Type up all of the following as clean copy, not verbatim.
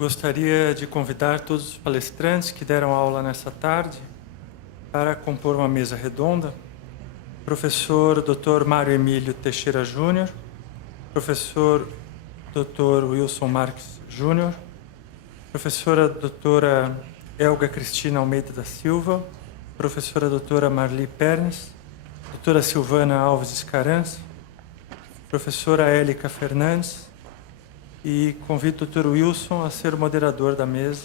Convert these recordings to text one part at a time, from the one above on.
gostaria de convidar todos os palestrantes que deram aula nessa tarde para compor uma mesa redonda. Professor Dr. Mário Emílio Teixeira Júnior, professor Dr. Wilson Marques Júnior, professora doutora Elga Cristina Almeida da Silva, professora doutora Marli Pernes, doutora Silvana Alves Escarans, professora Élica Fernandes, e convido o Dr. Wilson a ser o moderador da mesa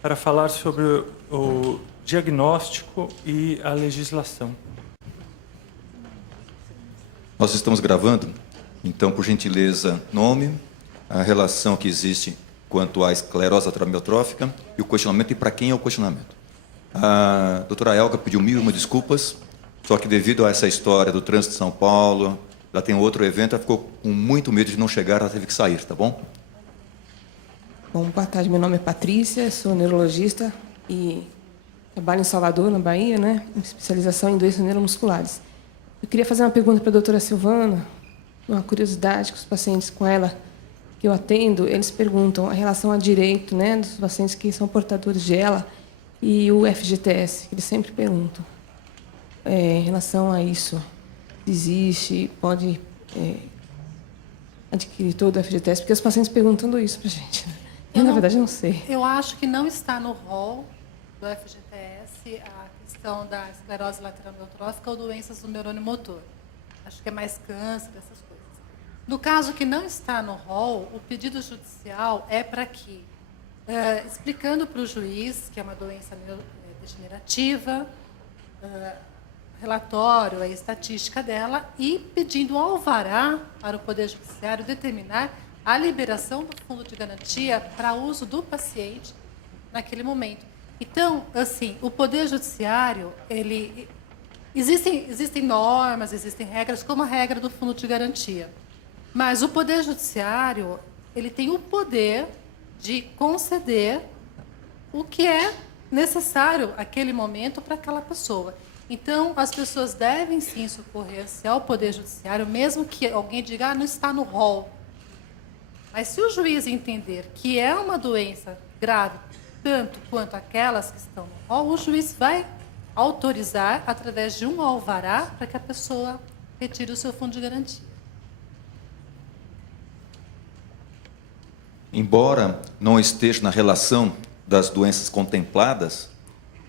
para falar sobre o diagnóstico e a legislação. Nós estamos gravando, então, por gentileza, nome, a relação que existe quanto à esclerose lateral amiotrófica e o questionamento e para quem é o questionamento. A doutora Elga pediu 1000 desculpas, só que devido a essa história do trânsito de São Paulo, ela tem outro evento, ela ficou com muito medo de não chegar, ela teve que sair, tá bom? Bom, boa tarde, meu nome é Patrícia, sou neurologista e trabalho em Salvador, na Bahia, né, em especialização em doenças neuromusculares. Eu queria fazer uma pergunta para a doutora Silvana, uma curiosidade que os pacientes com ela que eu atendo, eles perguntam a relação a direito, né, dos pacientes que são portadores de ELA e o FGTS, que eles sempre perguntam. Em relação a isso, existe, pode adquirir todo o FGTS, porque os pacientes perguntando isso para a gente. Eu, na verdade, não sei. Eu acho que não está no rol do FGTS a questão da esclerose lateral amiotrófica ou doenças do neurônio motor. Acho que é mais câncer, essas coisas. No caso que não está no rol, o pedido judicial é para que, explicando para o juiz que é uma doença degenerativa, relatório, a estatística dela, e pedindo alvará para o Poder Judiciário determinar a liberação do fundo de garantia para uso do paciente naquele momento. Então, assim, o Poder Judiciário, existem normas, existem regras, como a regra do fundo de garantia. Mas o Poder Judiciário, ele tem o poder de conceder o que é necessário naquele momento para aquela pessoa. Então, as pessoas devem, sim, socorrer-se ao Poder Judiciário, mesmo que alguém diga, não está no rol. Mas se o juiz entender que é uma doença grave, tanto quanto aquelas que estão no rol, o juiz vai autorizar, através de um alvará, para que a pessoa retire o seu fundo de garantia. Embora não esteja na relação das doenças contempladas,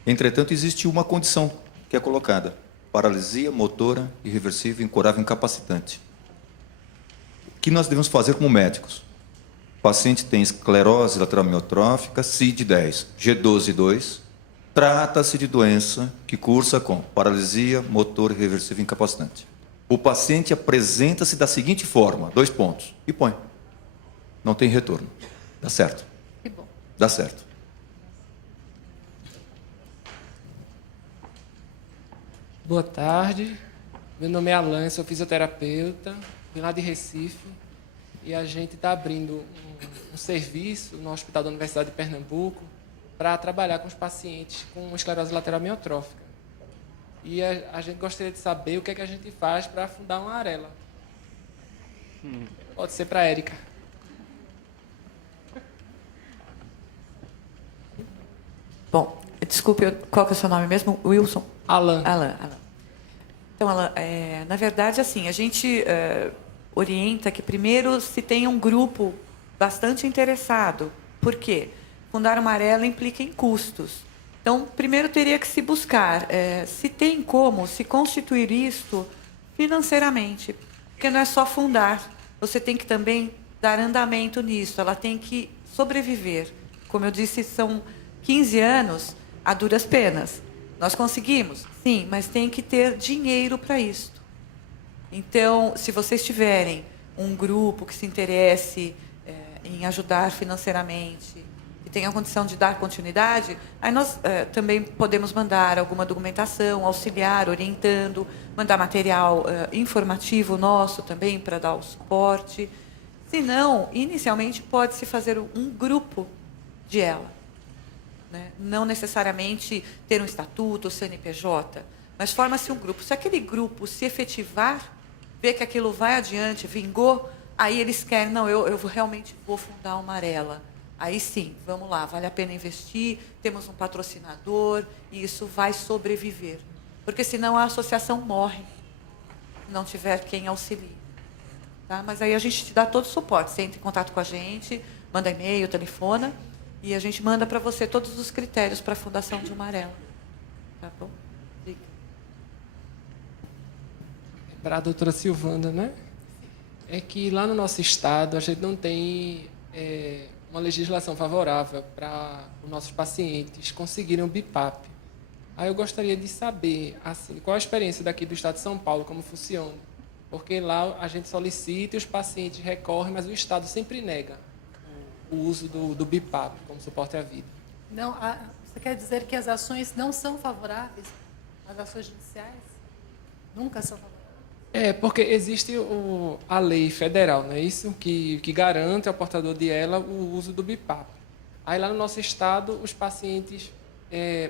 entretanto, existe uma condição que é colocada: paralisia motora irreversível, incurável, incapacitante. O que nós devemos fazer como médicos? O paciente tem esclerose lateral amiotrófica, CID-10, G12-2, trata-se de doença que cursa com paralisia motora irreversível, incapacitante. O paciente apresenta-se da seguinte forma, 2 pontos, e põe. Não tem retorno. Dá certo. Que bom. Dá certo. Boa tarde, meu nome é Alan, sou fisioterapeuta, vim lá de Recife e a gente está abrindo um serviço no Hospital da Universidade de Pernambuco para trabalhar com os pacientes com esclerose lateral amiotrófica. E a gente gostaria de saber o que é que a gente faz para fundar uma arela. Pode ser para a Érica. Bom, desculpe, qual que é o seu nome mesmo? Wilson? Alan. Alan. Então, Alan, na verdade, assim, a gente orienta que primeiro se tenha um grupo bastante interessado. Por quê? Fundar uma arela implica em custos. Então, primeiro teria que se buscar se tem como se constituir isto financeiramente. Porque não é só fundar, você tem que também dar andamento nisso, ela tem que sobreviver. Como eu disse, são 15 anos a duras penas. Nós conseguimos? Sim, mas tem que ter dinheiro para isso. Então, se vocês tiverem um grupo que se interesse em ajudar financeiramente, que tenha a condição de dar continuidade, aí nós também podemos mandar alguma documentação, auxiliar, orientando, mandar material informativo nosso também para dar o suporte. Se não, inicialmente pode-se fazer um grupo de ELA. Né? Não necessariamente ter um estatuto, CNPJ, mas forma-se um grupo. Se aquele grupo se efetivar, ver que aquilo vai adiante, vingou, Aí eles querem, não, eu realmente vou fundar uma Amarela. Aí sim, vamos lá, vale a pena investir, temos um patrocinador e isso vai sobreviver. Porque senão a associação morre, se não tiver quem auxilie. Tá? Mas aí a gente te dá todo o suporte. Você entra em contato com a gente, manda e-mail, telefona, e a gente manda para você todos os critérios para a fundação de uma Amarela. Tá bom? Diga. Para a doutora Silvana, né? É que lá no nosso estado a gente não tem uma legislação favorável para os nossos pacientes conseguirem o BIPAP. Aí eu gostaria de saber, assim, qual a experiência daqui do estado de São Paulo, como funciona. Porque lá a gente solicita e os pacientes recorrem, mas o estado sempre nega o uso do BIPAP como suporte à vida. Não, você quer dizer que as ações não são favoráveis? As ações judiciais nunca são favoráveis? Porque existe a lei federal, não é isso? Que garante ao portador de ela o uso do BIPAP. Aí lá no nosso estado, os pacientes,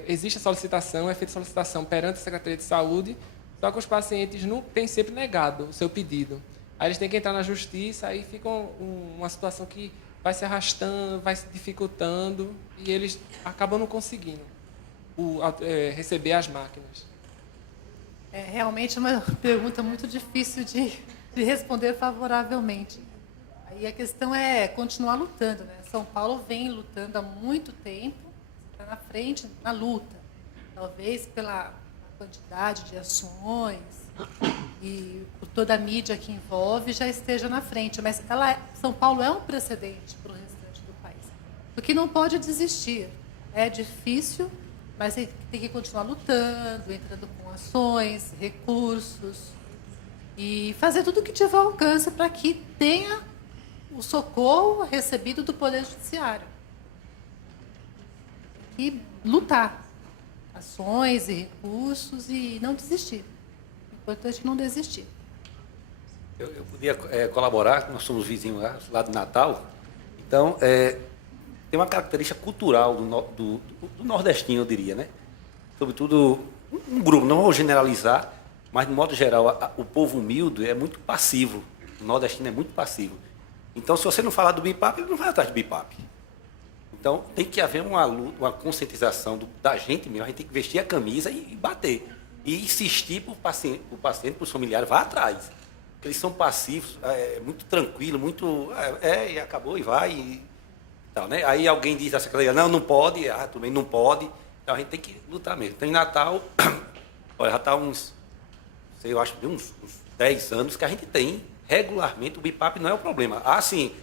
existe a solicitação, é feita solicitação perante a Secretaria de Saúde, só que os pacientes não têm sempre negado o seu pedido. Aí eles têm que entrar na justiça, aí fica uma situação que vai se arrastando, vai se dificultando, e eles acabam não conseguindo receber as máquinas. É realmente uma pergunta muito difícil de responder favoravelmente. Aí a questão é continuar lutando, né? São Paulo vem lutando há muito tempo, está na frente na luta. Talvez pela quantidade de ações e por toda a mídia que envolve já esteja na frente. Mas São Paulo é um precedente para o restante do país. Porque não pode desistir. É difícil, mas tem que continuar lutando, entrando com ações, recursos e fazer tudo o que tiver ao alcance para que tenha o socorro recebido do Poder Judiciário. E lutar. Ações e recursos e não desistir. O importante é não desistir. Eu podia colaborar, nós somos vizinhos lá de Natal. Então, tem uma característica cultural do nordestino, eu diria, né? Sobretudo, um grupo, não vou generalizar, mas, de modo geral, o povo humilde é muito passivo. O nordestino é muito passivo. Então, se você não falar do BIPAP, ele não vai atrás do BIPAP. Então, tem que haver uma conscientização da gente mesmo. A gente tem que vestir a camisa e bater. E insistir para o paciente, para os familiares, vá atrás. Porque eles são passivos, muito tranquilo, muito... e acabou, e vai, e tal, né? Aí alguém diz à secretaria, não pode, também não pode. Então, a gente tem que lutar mesmo. Então, em Natal, olha, já está eu acho, uns 10 anos que a gente tem regularmente, o BIPAP não é o problema. Sim,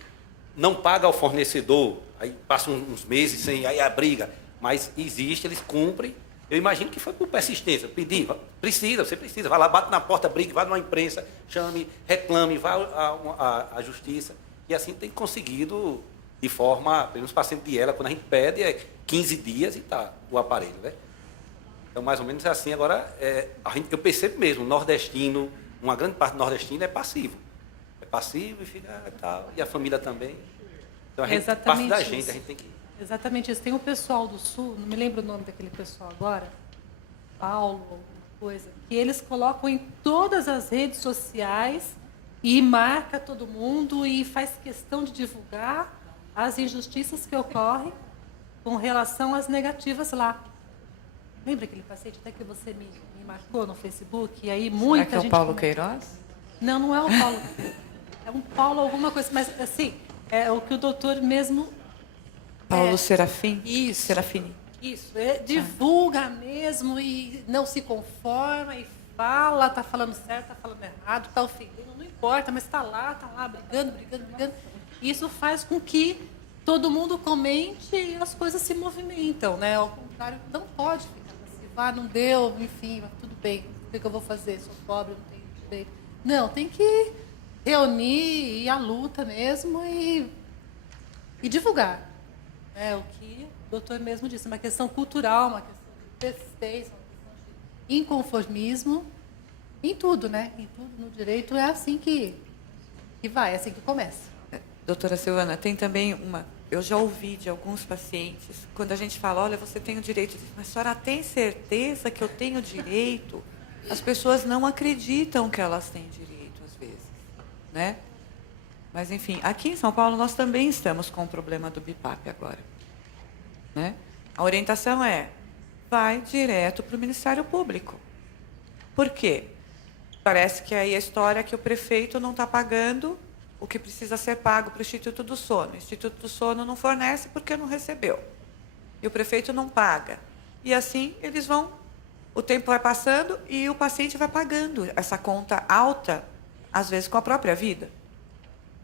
não paga ao fornecedor, aí passa uns meses sem, aí a briga, mas existe, eles cumprem. Eu imagino que foi por persistência, pedir, você precisa, vai lá, bate na porta, briga, vai numa imprensa, chame, reclame, vá à justiça. E assim tem conseguido, de forma, pelo menos paciente de ela, quando a gente pede, 15 dias e está o aparelho, né? Então, mais ou menos é assim. Agora, eu percebo mesmo, o nordestino, uma grande parte do nordestino é passivo. É passivo e fica tal, e a família também. Então, parte da gente, a gente tem que... Exatamente isso. Tem o pessoal do Sul, não me lembro o nome daquele pessoal agora, Paulo, alguma coisa, que eles colocam em todas as redes sociais e marca todo mundo e faz questão de divulgar as injustiças que ocorrem com relação às negativas lá. Lembra aquele paciente até que você me marcou no Facebook? E aí muita Será que gente... é o Paulo Queiroz? Não é o Paulo. É um Paulo alguma coisa, mas assim, é o que o doutor mesmo... Paulo Serafim? Isso. Serafini. Isso, divulga mesmo e não se conforma e fala, está falando certo, está falando errado, está ofendendo, não importa, mas está lá, brigando. Isso faz com que todo mundo comente e as coisas se movimentam, né? Ao contrário, não pode ficar passivo, não deu, enfim, tudo bem, o que eu vou fazer? Sou pobre, não tenho direito. Não, tem que reunir, ir à luta mesmo e divulgar. O que o doutor mesmo disse, uma questão cultural, uma questão de persistência, uma questão de inconformismo, em tudo, né? Em tudo, no direito, é assim que vai, é assim que começa. Doutora Silvana, tem também eu já ouvi de alguns pacientes, quando a gente fala, olha, você tem o direito, mas a senhora tem certeza que eu tenho direito? As pessoas não acreditam que elas têm direito, às vezes, né? Mas, enfim, aqui em São Paulo nós também estamos com o problema do BIPAP agora. Né? A orientação é, vai direto para o Ministério Público. Por quê? Parece que aí a história é que o prefeito não está pagando o que precisa ser pago para o Instituto do Sono. O Instituto do Sono não fornece porque não recebeu. E o prefeito não paga. E assim eles vão, o tempo vai passando e o paciente vai pagando essa conta alta, às vezes com a própria vida.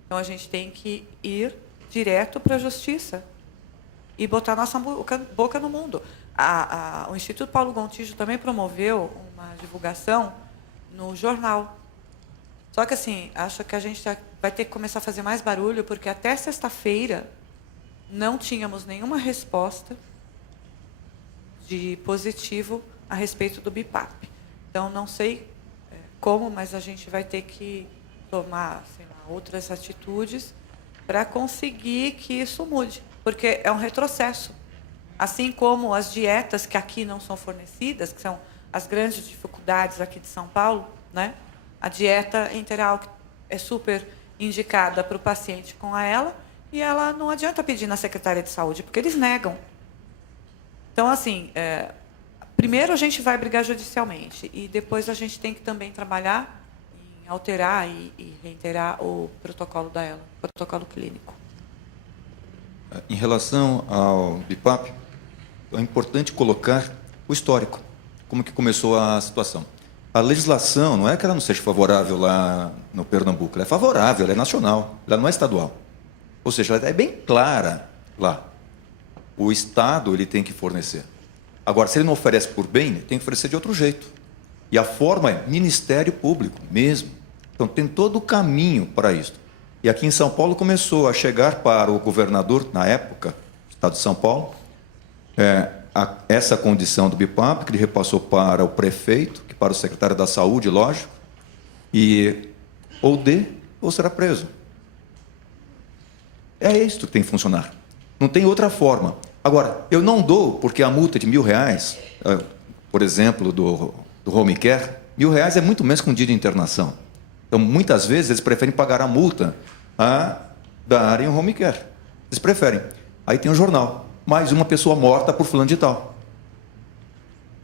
Então a gente tem que ir direto para a justiça e botar nossa boca no mundo. O Instituto Paulo Gontijo também promoveu uma divulgação no jornal. Só que, assim, acho que a gente vai ter que começar a fazer mais barulho, porque até sexta-feira não tínhamos nenhuma resposta de positivo a respeito do BIPAP. Então, não sei como, mas a gente vai ter que tomar, sei lá, outras atitudes para conseguir que isso mude, porque é um retrocesso. Assim como as dietas que aqui não são fornecidas, que são as grandes dificuldades aqui de São Paulo, né? A dieta enteral é super indicada para o paciente com ela, e ela não adianta pedir na Secretaria de Saúde, porque eles negam. Então, assim, primeiro a gente vai brigar judicialmente, e depois a gente tem que também trabalhar em alterar e reiterar o protocolo dela, o protocolo clínico. Em relação ao BIPAP, é importante colocar o histórico, como que começou a situação. A legislação, não é que ela não seja favorável lá no Pernambuco, ela é favorável, ela é nacional, ela não é estadual. Ou seja, ela é bem clara lá. O Estado ele tem que fornecer. Agora, se ele não oferece por bem, ele tem que oferecer de outro jeito. E a forma é Ministério Público mesmo. Então, tem todo o caminho para isso. E aqui em São Paulo começou a chegar para o governador, na época, do Estado de São Paulo, essa condição do BIPAP, que ele repassou para o prefeito, que para o secretário da Saúde, lógico, e ou dê ou será preso. É isso que tem que funcionar. Não tem outra forma. Agora, eu não dou porque a multa de R$1.000, por exemplo, do home care, R$1.000 é muito menos que um dia de internação. Então, muitas vezes, eles preferem pagar a multa a darem o home care. Eles preferem. Aí tem um jornal. Mais uma pessoa morta por fulano de tal.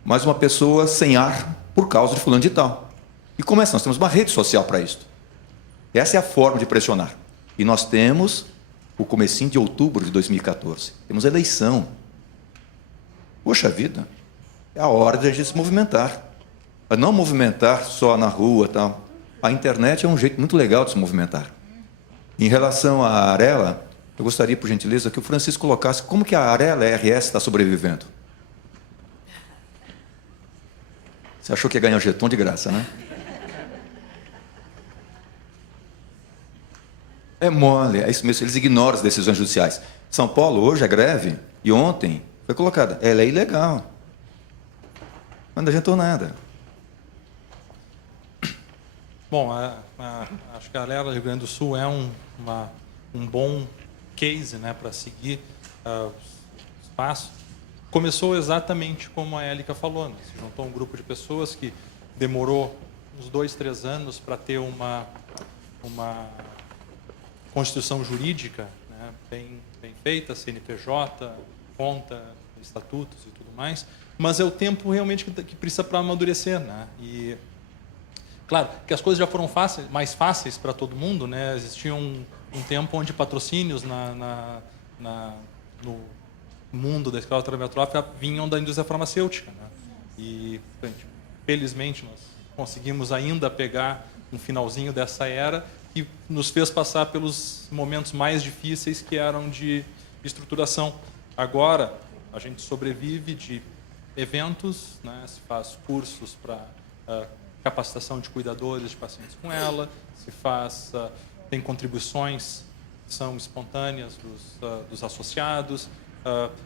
Mais uma pessoa sem ar por causa de fulano de tal. E como é que nós temos uma rede social para isso? Essa é a forma de pressionar. E nós temos o comecinho de outubro de 2014. Temos eleição. Poxa vida, é a hora de a gente se movimentar. Mas não movimentar só na rua, tal. A internet é um jeito muito legal de se movimentar. Em relação à Arela, eu gostaria, por gentileza, que o Francisco colocasse como que a Arela RS está sobrevivendo. Você achou que ia ganhar o jeton de graça, né? É mole, é isso mesmo, eles ignoram as decisões judiciais. São Paulo, hoje, é greve, e ontem foi colocada. Ela é ilegal. Mas não adiantou nada. Bom, acho que a Arela Rio Grande do Sul é um bom case, né, para seguir o espaço. Começou exatamente como a Élica falou, né? Se juntou um grupo de pessoas que demorou uns 2, 3 anos para ter uma constituição jurídica, né, bem feita, CNPJ, conta, estatutos e tudo mais, mas é o tempo realmente que precisa para amadurecer, né? E claro que as coisas já foram mais fáceis para todo mundo, né? Existia um tempo onde patrocínios no mundo da escala trombotrófica vinham da indústria farmacêutica, né? E, felizmente, nós conseguimos ainda pegar um finalzinho dessa era que nos fez passar pelos momentos mais difíceis, que eram de estruturação. Agora, a gente sobrevive de eventos, né? Se faz cursos para capacitação de cuidadores de pacientes com ela, tem contribuições que são espontâneas dos associados,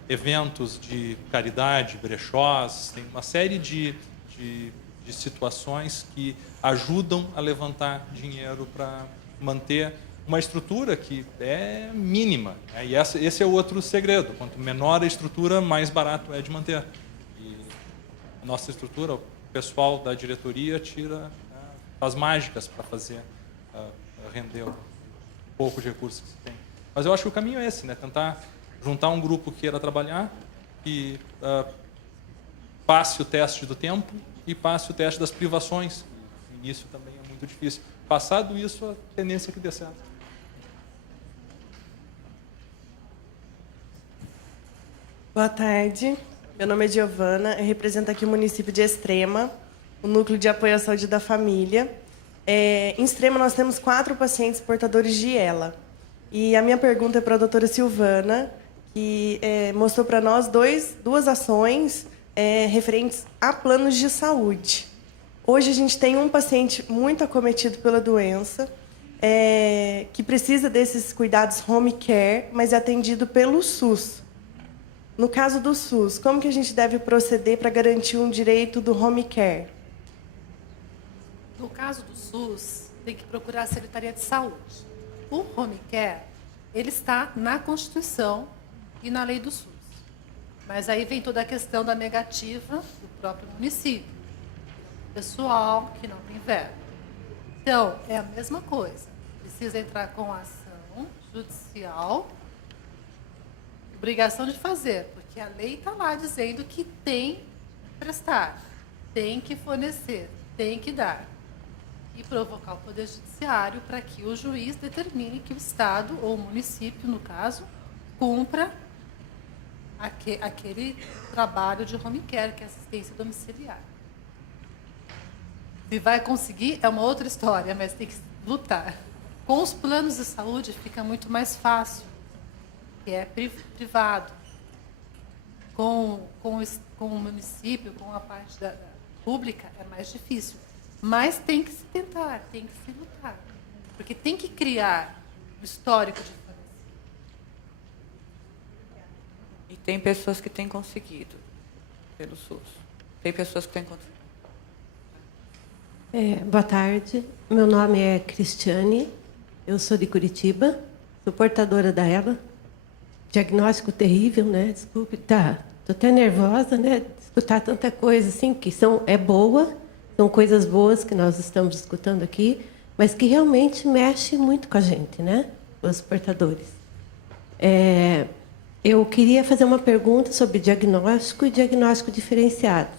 eventos de caridade, brechós, tem uma série de situações que ajudam a levantar dinheiro para manter uma estrutura que é mínima, né? E esse é o outro segredo. Quanto menor a estrutura, mais barato é de manter. E a nossa estrutura, o pessoal da diretoria faz mágicas para fazer render pouco de recursos que se tem. Mas eu acho que o caminho é esse, né? Tentar juntar um grupo que queira trabalhar, que passe o teste do tempo e passe o teste das privações. No início também é muito difícil. Passado isso, a tendência é que dê certo. Boa tarde, meu nome é Giovana, eu represento aqui o município de Extrema, o Núcleo de Apoio à Saúde da Família. Em Extrema, nós temos 4 pacientes portadores de ELA. E a minha pergunta é para a doutora Silvana, que mostrou para nós duas ações referentes a planos de saúde. Hoje, a gente tem um paciente muito acometido pela doença, que precisa desses cuidados home care, mas é atendido pelo SUS. No caso do SUS, como que a gente deve proceder para garantir um direito do home care? No caso do SUS, tem que procurar a Secretaria de Saúde. O home care, ele está na Constituição e na lei do SUS. Mas aí vem toda a questão da negativa do próprio município. Pessoal que não tem verba. Então, é a mesma coisa. Precisa entrar com ação judicial, obrigação de fazer, porque a lei está lá dizendo que tem que prestar, tem que fornecer, tem que dar. E provocar o Poder Judiciário para que o juiz determine que o Estado, ou o município, no caso, cumpra aquele trabalho de home care, que é assistência domiciliar. Se vai conseguir, é uma outra história, mas tem que lutar. Com os planos de saúde fica muito mais fácil, que é privado. Com o município, com a parte pública, é mais difícil. Mas tem que se tentar, tem que se lutar. Porque tem que criar o histórico de família. E tem pessoas que têm conseguido pelo SUS. Tem pessoas que têm conseguido. Boa tarde, meu nome é Cristiane, eu sou de Curitiba, sou portadora da ELA. Diagnóstico terrível, né? Desculpe, tô até nervosa, né? Escutar tanta coisa assim que é boa, são coisas boas que nós estamos escutando aqui, mas que realmente mexe muito com a gente, né? Os portadores. Eu queria fazer uma pergunta sobre diagnóstico e diagnóstico diferenciado.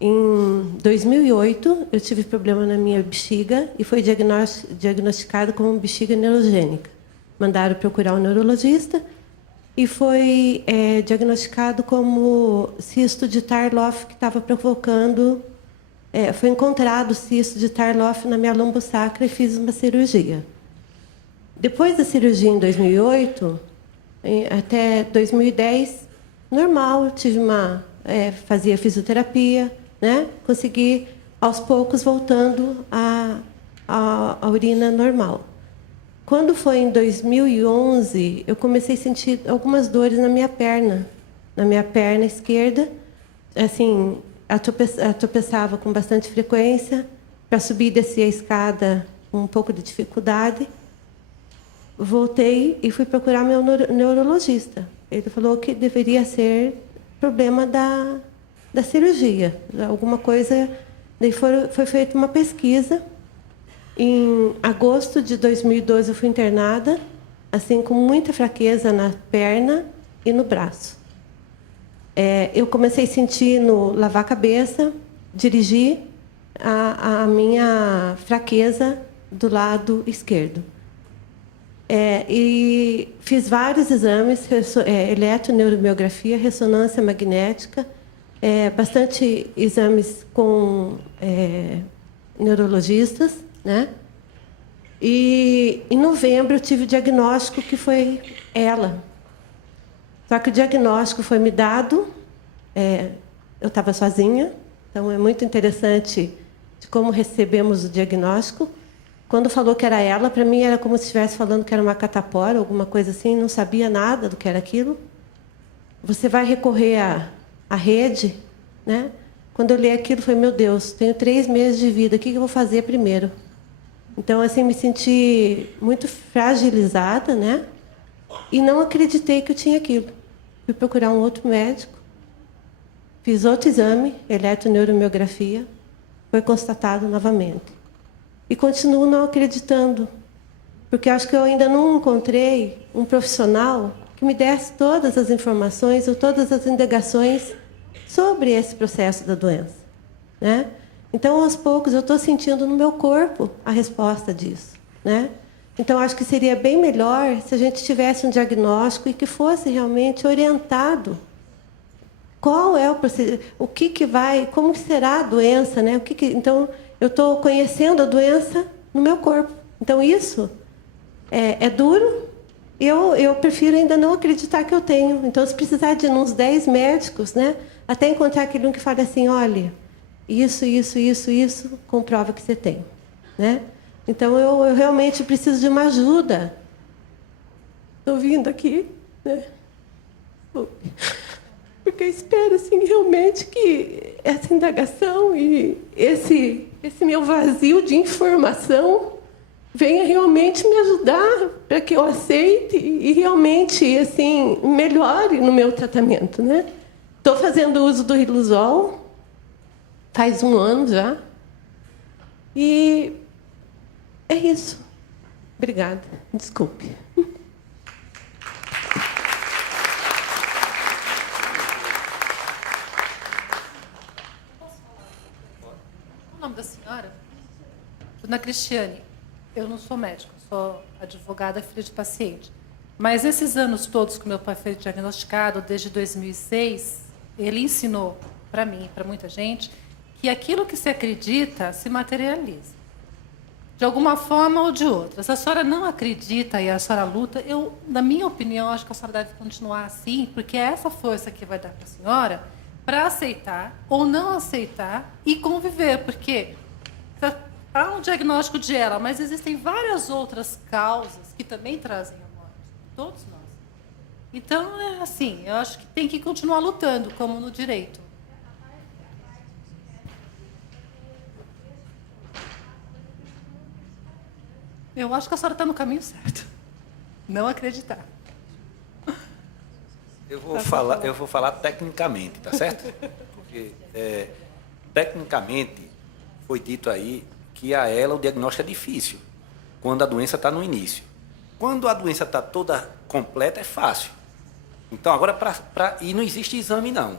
Em 2008, eu tive problema na minha bexiga e foi diagnosticado como bexiga neurogênica. Mandaram procurar um neurologista e foi diagnosticado como cisto de Tarloff, que estava provocando... foi encontrado cisto de Tarloff na minha lombosacra e fiz uma cirurgia. Depois da cirurgia, em 2008, até 2010, normal, tive fazia fisioterapia, né? Consegui, aos poucos, voltando à urina normal. Quando foi em 2011, eu comecei a sentir algumas dores na minha perna esquerda. Assim, tropeçava com bastante frequência. Para subir e descer a escada, com um pouco de dificuldade. Voltei e fui procurar meu neurologista. Ele falou que deveria ser problema da cirurgia, alguma coisa. Daí foi feita uma pesquisa. Em agosto de 2012, eu fui internada, assim, com muita fraqueza na perna e no braço. Eu comecei a sentir no lavar a cabeça, dirigir, a minha fraqueza do lado esquerdo. E fiz vários exames, eletroneuromiografia, ressonância magnética, bastante exames com neurologistas, né? E em novembro eu tive o diagnóstico que foi ELA. Só que o diagnóstico foi me dado, eu estava sozinha, então é muito interessante de como recebemos o diagnóstico. Quando falou que era ELA, para mim era como se estivesse falando que era uma catapora, alguma coisa assim, não sabia nada do que era aquilo. Você vai recorrer à rede, né? Quando eu li aquilo, eu falei, meu Deus, tenho 3 meses de vida, o que eu vou fazer primeiro? Então, assim, me senti muito fragilizada, né? E não acreditei que eu tinha aquilo. Fui procurar um outro médico, fiz outro exame, eletroneuromiografia, foi constatado novamente. E continuo não acreditando, porque acho que eu ainda não encontrei um profissional que me desse todas as informações ou todas as indagações sobre esse processo da doença, né? Então, aos poucos, eu estou sentindo no meu corpo a resposta disso, né? Então, acho que seria bem melhor se a gente tivesse um diagnóstico e que fosse realmente orientado. Qual é o procedimento, o que vai, como será a doença, né? Então, eu estou conhecendo a doença no meu corpo. Então, isso é duro. Eu prefiro ainda não acreditar que eu tenho. Então, se precisar de uns 10 médicos, né? Até encontrar aquele um que fala assim, olha, isso, comprova que você tem, né? Então, eu realmente preciso de uma ajuda. Estou vindo aqui, né? Porque eu espero, assim, realmente que essa indagação e esse meu vazio de informação venha realmente me ajudar para que eu aceite e realmente, assim, melhore no meu tratamento, né? Estou fazendo uso do Riluzol faz 1 ano já. E é isso. Obrigada. Desculpe. O nome da senhora? Dona Cristiane, eu não sou médica, sou advogada, filha de paciente. Mas nesses anos todos que meu pai foi diagnosticado, desde 2006, ele ensinou para mim, para muita gente, que aquilo que se acredita se materializa. De alguma forma ou de outra. Se a senhora não acredita e a senhora luta, na minha opinião, acho que a senhora deve continuar assim, porque é essa força que vai dar para a senhora para aceitar ou não aceitar e conviver, porque há um diagnóstico de ela, mas existem várias outras causas que também trazem a morte, todos nós. Então, é assim, eu acho que tem que continuar lutando, como no direito. Eu acho que a senhora está no caminho certo. Não acreditar. Eu vou falar tecnicamente, tá certo? Porque, tecnicamente, foi dito aí que a ela o diagnóstico é difícil, quando a doença está no início. Quando a doença está toda completa, é fácil. Então, agora, e não existe exame, não.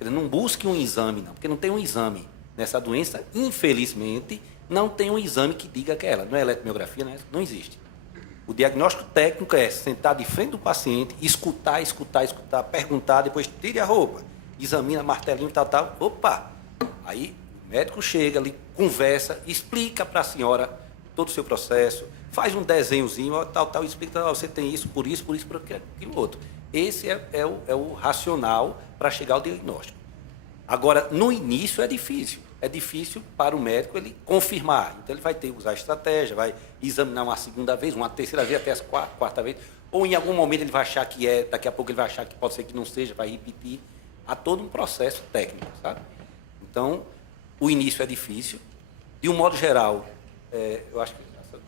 Não busque um exame, não, porque não tem um exame nessa doença, infelizmente, não tem um exame que diga que é ela. Não é eletromiografia, não existe. O diagnóstico técnico é sentar de frente do paciente, escutar, perguntar, depois tire a roupa, examina, martelinho, tal. Opa! Aí o médico chega ali, conversa, explica para a senhora todo o seu processo, faz um desenhozinho, tal, explica, você tem isso, por aquilo outro. Esse é o racional para chegar ao diagnóstico. Agora, no início é difícil. É difícil para o médico ele confirmar. Então, ele vai ter que usar estratégia, vai examinar uma segunda vez, uma terceira vez, até a quarta vez. Ou, em algum momento, ele vai achar que é, daqui a pouco ele vai achar que pode ser que não seja, vai repetir. Há todo um processo técnico, sabe? Então, o início é difícil. De um modo geral, eu acho que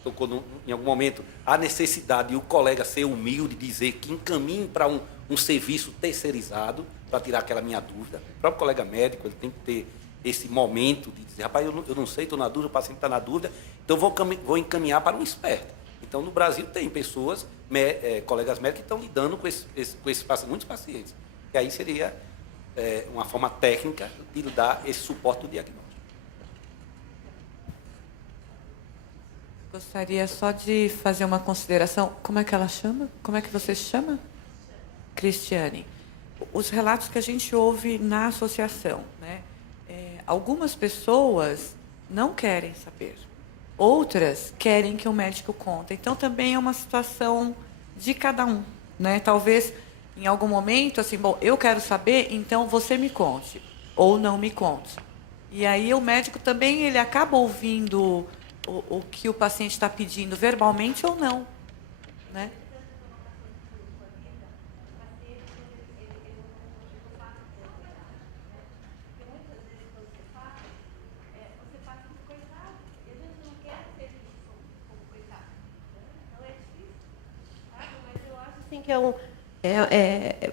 tocou em algum momento a necessidade de o colega ser humilde, dizer que encaminhe para um serviço terceirizado, para tirar aquela minha dúvida. O próprio colega médico ele tem que ter esse momento de dizer, rapaz, eu não sei, estou na dúvida, o paciente está na dúvida, então vou encaminhar para um experto. Então, no Brasil, tem pessoas, colegas médicos, que estão lidando com muitos pacientes. E aí seria uma forma técnica de dar esse suporte do diagnóstico. Gostaria só de fazer uma consideração. Como é que ela chama? Como é que você se chama? Cristiane. Os relatos que a gente ouve na associação, né? Algumas pessoas não querem saber. Outras querem que o médico conte. Então, também é uma situação de cada um, né? Talvez, em algum momento, assim, bom, eu quero saber, então você me conte. Ou não me conte. E aí, o médico também ele acaba ouvindo o que o paciente está pedindo, verbalmente ou não, né? Que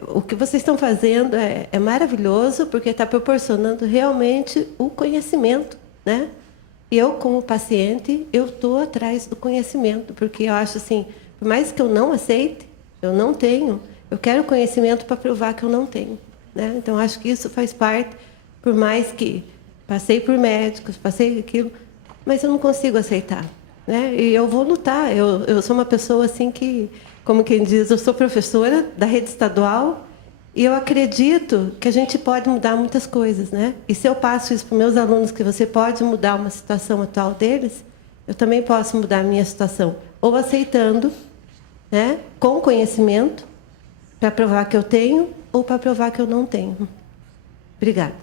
o que vocês estão fazendo é maravilhoso, porque está proporcionando realmente o conhecimento, né? Eu, como paciente, eu estou atrás do conhecimento, porque eu acho assim, por mais que eu não aceite, eu não tenho, eu quero conhecimento para provar que eu não tenho, né? Então, acho que isso faz parte, por mais que passei por médicos, passei aquilo, mas eu não consigo aceitar, né? E eu vou lutar. Eu sou uma pessoa assim que, como quem diz, eu sou professora da rede estadual e eu acredito que a gente pode mudar muitas coisas, né? E se eu passo isso para meus alunos, que você pode mudar uma situação atual deles, eu também posso mudar a minha situação, ou aceitando, né, com conhecimento, para provar que eu tenho ou para provar que eu não tenho. Obrigada.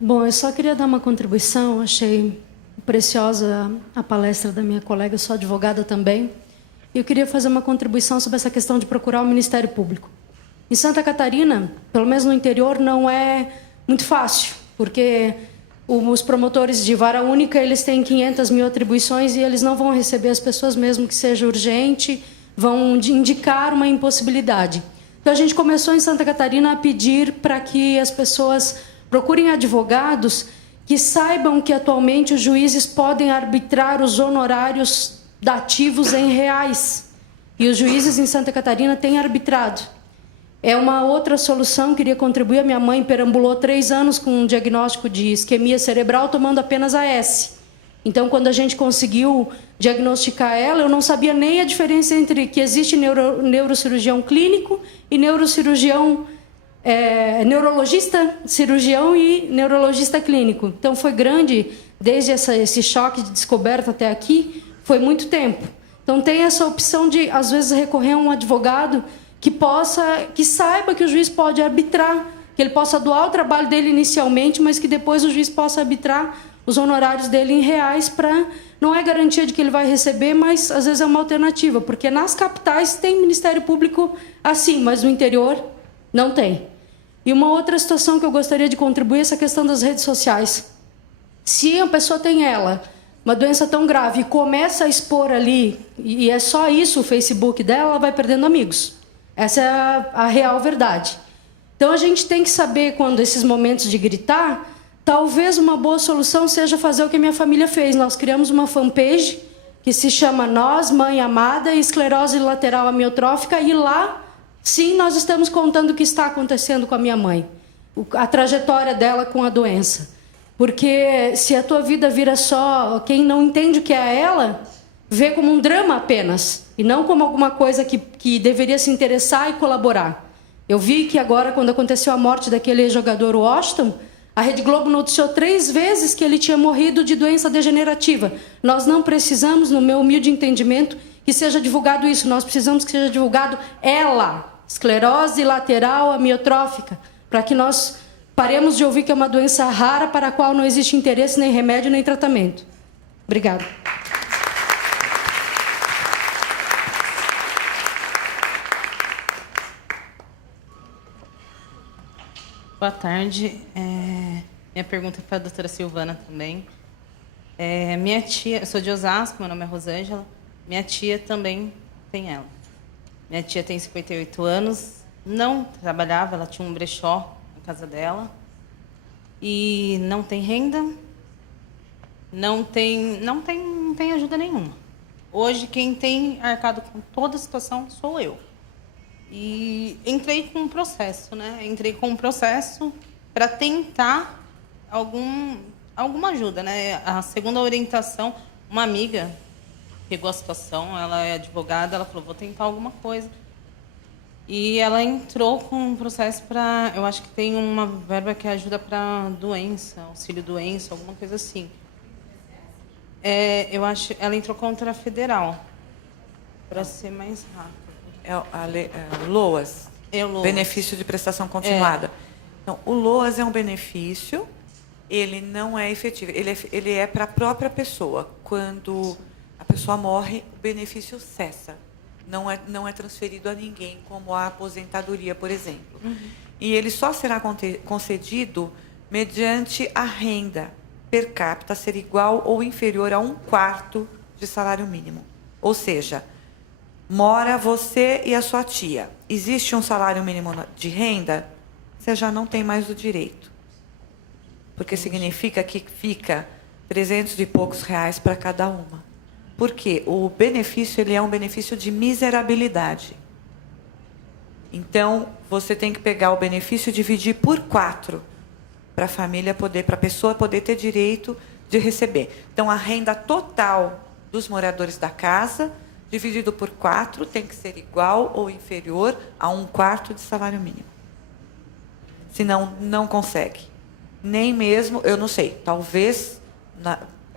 Bom, eu só queria dar uma contribuição. Achei preciosa a palestra da minha colega, eu sou advogada também. E eu queria fazer uma contribuição sobre essa questão de procurar o Ministério Público. Em Santa Catarina, pelo menos no interior, não é muito fácil, porque os promotores de vara única, eles têm 500 mil atribuições e eles não vão receber as pessoas, mesmo que seja urgente, vão indicar uma impossibilidade. Então, a gente começou em Santa Catarina a pedir para que as pessoas procurem advogados que saibam que atualmente os juízes podem arbitrar os honorários dativos em reais. E os juízes em Santa Catarina têm arbitrado. É uma outra solução, queria contribuir. A minha mãe perambulou 3 anos com um diagnóstico de isquemia cerebral, tomando apenas AS. Então, quando a gente conseguiu diagnosticar ela, eu não sabia nem a diferença entre que existe neurocirurgião clínico e neurocirurgião neurologista, cirurgião e neurologista clínico. Então, foi grande, desde esse choque de descoberta até aqui, foi muito tempo. Então, tem essa opção de, às vezes, recorrer a um advogado que saiba que o juiz pode arbitrar, que ele possa doar o trabalho dele inicialmente, mas que depois o juiz possa arbitrar os honorários dele em reais, para não é garantia de que ele vai receber, mas às vezes é uma alternativa, porque nas capitais tem Ministério Público assim, mas no interior não tem. E uma outra situação que eu gostaria de contribuir é essa questão das redes sociais. Se a pessoa tem uma doença tão grave e começa a expor ali, e é só isso o Facebook dela, ela vai perdendo amigos. Essa é a real verdade. Então, a gente tem que saber, quando esses momentos de gritar, talvez uma boa solução seja fazer o que a minha família fez. Nós criamos uma fanpage que se chama Nós, Mãe Amada, Esclerose Lateral Amiotrófica, e lá, sim, nós estamos contando o que está acontecendo com a minha mãe, a trajetória dela com a doença. Porque se a tua vida vira só quem não entende o que é ela, vê como um drama apenas, e não como alguma coisa que deveria se interessar e colaborar. Eu vi que agora, quando aconteceu a morte daquele jogador Washington, a Rede Globo noticiou 3 vezes que ele tinha morrido de doença degenerativa. Nós não precisamos, no meu humilde entendimento, que seja divulgado isso. Nós precisamos que seja divulgado esclerose lateral amiotrófica, para que nós paremos de ouvir que é uma doença rara para a qual não existe interesse, nem remédio, nem tratamento. Obrigada. Boa tarde. Minha pergunta é para a doutora Silvana também. Minha tia, eu sou de Osasco, meu nome é Rosângela. Minha tia também tem ela. Minha tia tem 58 anos, não trabalhava, ela tinha um brechó na casa dela. E não tem renda, não tem ajuda nenhuma. Hoje, quem tem arcado com toda a situação sou eu. E entrei com um processo, né? Entrei com um processo para tentar alguma ajuda, né? A segunda orientação, uma amiga pegou a situação, ela é advogada, ela falou, vou tentar alguma coisa. E ela entrou com um processo para, eu acho que tem uma verba que ajuda para doença, auxílio-doença, alguma coisa assim. Ela entrou contra a federal, para ser mais rápido. LOAS, LOAS. Benefício de Prestação Continuada. Então, o LOAS é um benefício, ele não é efetivo, ele é para a própria pessoa. Quando a pessoa morre, o benefício cessa. Não é transferido a ninguém, como a aposentadoria, por exemplo. Uhum. E ele só será concedido mediante a renda per capita ser igual ou inferior a 1/4 de salário mínimo. Ou seja, Mora você e a sua tia. Existe um salário mínimo de renda, você já não tem mais o direito. Porque significa que fica 300 e poucos reais para cada uma. Por quê? O benefício ele é um benefício de miserabilidade. Então, você tem que pegar o benefício e dividir por 4 para a família poder, para a pessoa poder ter direito de receber. Então, a renda total dos moradores da casa, dividido por 4, tem que ser igual ou inferior a 1/4 de salário mínimo. Senão, não consegue. Nem mesmo, eu não sei, talvez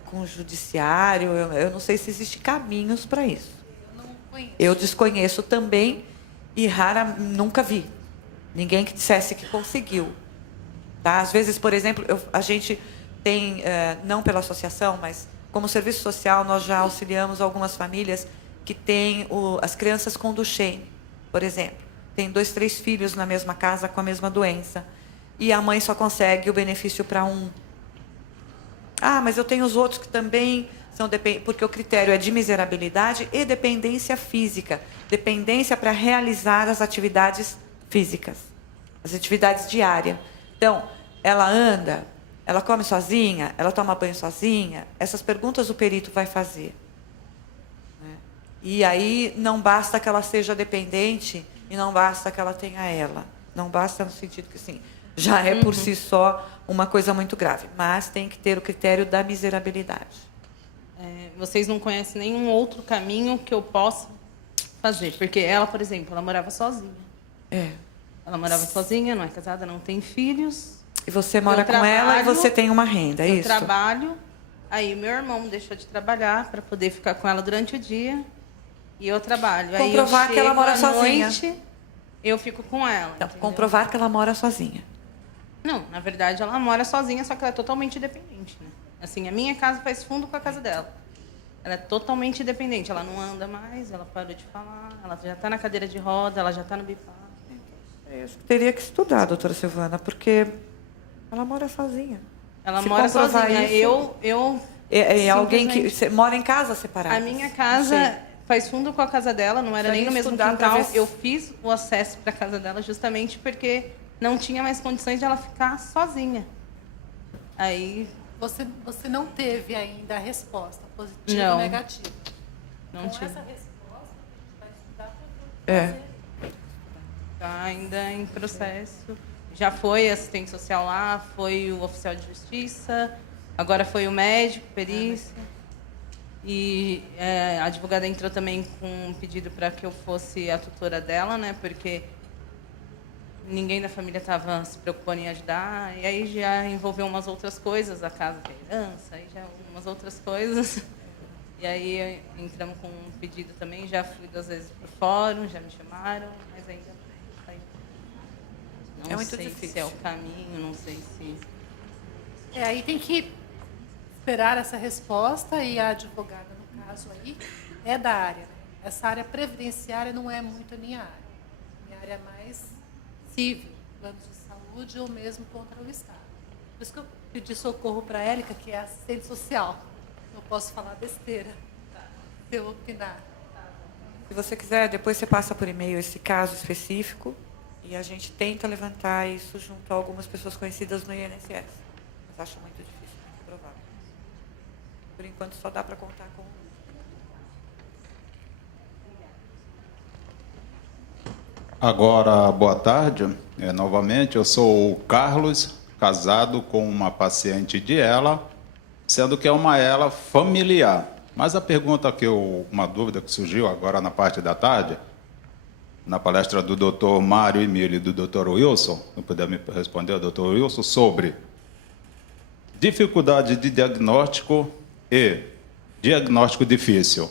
com o judiciário, eu não sei se existem caminhos para isso. Eu desconheço também e nunca vi ninguém que dissesse que conseguiu. Tá? Às vezes, por exemplo, a gente tem, não pela associação, mas como serviço social, nós já auxiliamos algumas famílias que têm as crianças com Duchenne, por exemplo. Tem 2, 3 filhos na mesma casa com a mesma doença. E a mãe só consegue o benefício para um. Ah, mas eu tenho os outros que também são porque o critério é de miserabilidade e dependência física. Dependência para realizar as atividades físicas, as atividades diárias. Então, ela anda, ela come sozinha, ela toma banho sozinha. Essas perguntas o perito vai fazer. Né? E aí não basta que ela seja dependente e não basta que ela tenha ela. Não basta no sentido que, assim, já é por si só uma coisa muito grave, mas tem que ter o critério da miserabilidade. Vocês não conhecem nenhum outro caminho que eu possa fazer? Porque ela, por exemplo, ela morava sozinha. Ela morava sozinha, não é casada, não tem filhos. E você mora com ela e você tem uma renda, é isso? Eu trabalho, aí meu irmão deixou de trabalhar para poder ficar com ela durante o dia e eu trabalho. Comprovar aí eu que ela mora à sozinha. Noite, eu fico com ela. Então, comprovar que ela mora sozinha. Não, na verdade ela mora sozinha, só que ela é totalmente independente, né? Assim, a minha casa faz fundo com a casa dela. Ela é totalmente independente, ela não anda mais, ela parou de falar, ela já está na cadeira de roda, ela já está no bipar. Eu teria que estudar, doutora Silvana, porque ela mora sozinha. Ela mora sozinha. Isso, é alguém que mora em casa separada. A minha casa faz fundo com a casa dela, não era nem no mesmo quintal. Eu fiz o acesso para a casa dela justamente porque não tinha mais condições de ela ficar sozinha. Aí você não teve ainda a resposta positiva ou negativa. Não tive. Essa resposta a gente vai estudar para Está ainda em processo. Já foi assistente social lá, foi o oficial de justiça, agora foi o médico, perícia. E a advogada entrou também com um pedido para que eu fosse a tutora dela, né? Porque ninguém da família estava se preocupando em ajudar. E aí já envolveu umas outras coisas, a casa da herança, aí já umas outras coisas. E aí entramos com um pedido também, já fui 2 vezes para o fórum, já me chamaram, mas ainda não é muito sei difícil. Se é o caminho, não sei se... aí tem que esperar essa resposta e a advogada, no caso aí, é da área. Né? Essa área previdenciária não é muito a minha área. Minha área é mais civil, planos de saúde ou mesmo contra o Estado. Por isso que eu pedi socorro para a Érica, que é assistente social. Eu posso falar besteira, se eu opinar. Se você quiser, depois você passa por e-mail esse caso específico e a gente tenta levantar isso junto a algumas pessoas conhecidas no INSS. Mas acho muito difícil, muito provável. Por enquanto, só dá para contar com... Agora, boa tarde. Novamente, eu sou o Carlos, casado com uma paciente de ELA, sendo que é uma ELA familiar. Mas a pergunta uma dúvida que surgiu agora na parte da tarde, na palestra do Dr. Mário Emílio e do Dr. Wilson, não puder me responder, Dr. Wilson, sobre dificuldade de diagnóstico e diagnóstico difícil.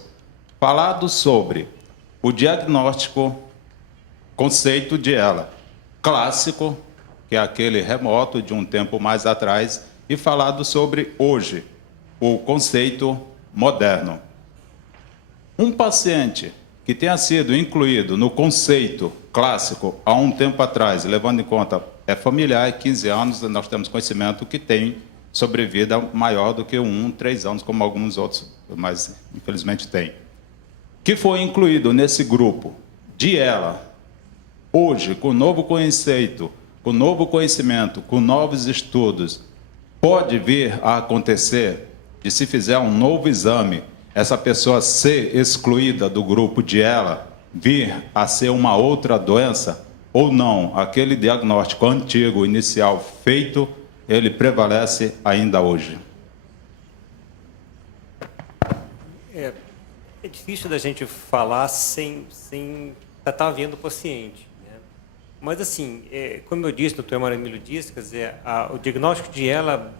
Falado sobre o diagnóstico, conceito de ELA clássico, que é aquele remoto de um tempo mais atrás, e falado sobre hoje, o conceito moderno. Um paciente que tenha sido incluído no conceito clássico há um tempo atrás, levando em conta é familiar, 15 anos, nós temos conhecimento que tem sobrevida maior do que 3 anos, como alguns outros, mas infelizmente tem. que foi incluído nesse grupo de ela, hoje, com novo conceito, com novo conhecimento, com novos estudos, pode vir a acontecer de, se fizer um novo exame, essa pessoa ser excluída do grupo de ela, vir a ser uma outra doença, ou não? Aquele diagnóstico antigo, inicial, feito, ele prevalece ainda hoje? É difícil da gente falar sem estar vendo o paciente, né? Mas, assim, como eu disse, o doutor Mário Emílio disse, quer dizer, o diagnóstico de ela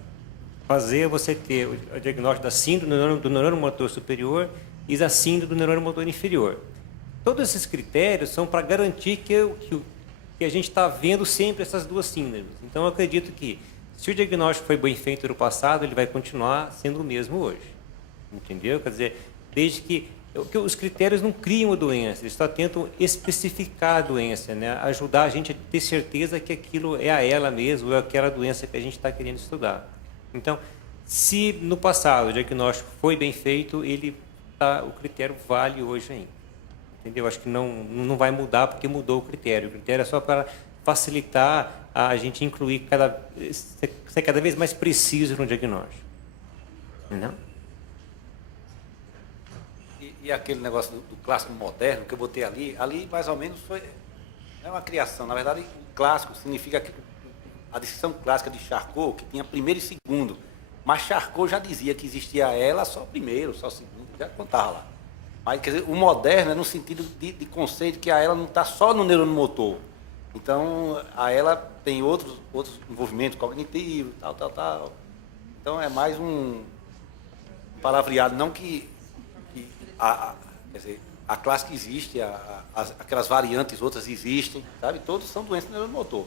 fazer você ter o diagnóstico da síndrome do neurônio motor superior e da síndrome do neurônio motor inferior. Todos esses critérios são para garantir que a gente está vendo sempre essas duas síndromes. Então, eu acredito que, se o diagnóstico foi bem feito no passado, ele vai continuar sendo o mesmo hoje. Entendeu? Quer dizer, desde que os critérios não criam a doença, eles só tentam especificar a doença, né? Ajudar a gente a ter certeza que aquilo é a ela mesmo, ou é aquela doença que a gente está querendo estudar. Então, se no passado o diagnóstico foi bem feito, o critério vale hoje ainda. Entendeu? Acho que não vai mudar porque mudou o critério. O critério é só para facilitar a gente incluir ser cada vez mais preciso no diagnóstico. Não? E aquele negócio do clássico moderno que eu botei ali mais ou menos é uma criação. Na verdade, o clássico significa a descrição clássica de Charcot, que tinha primeiro e segundo. Mas Charcot já dizia que existia ela só primeiro, só segundo, já contava lá. Mas, quer dizer, o moderno é no sentido de conceito que a ela não está só no neurônio motor. Então, a ela tem outros envolvimentos cognitivos, tal. Então, é mais um palavreado, não que quer dizer, a clássica existe, aquelas variantes outras existem, sabe? Todos são doenças do neurônio motor.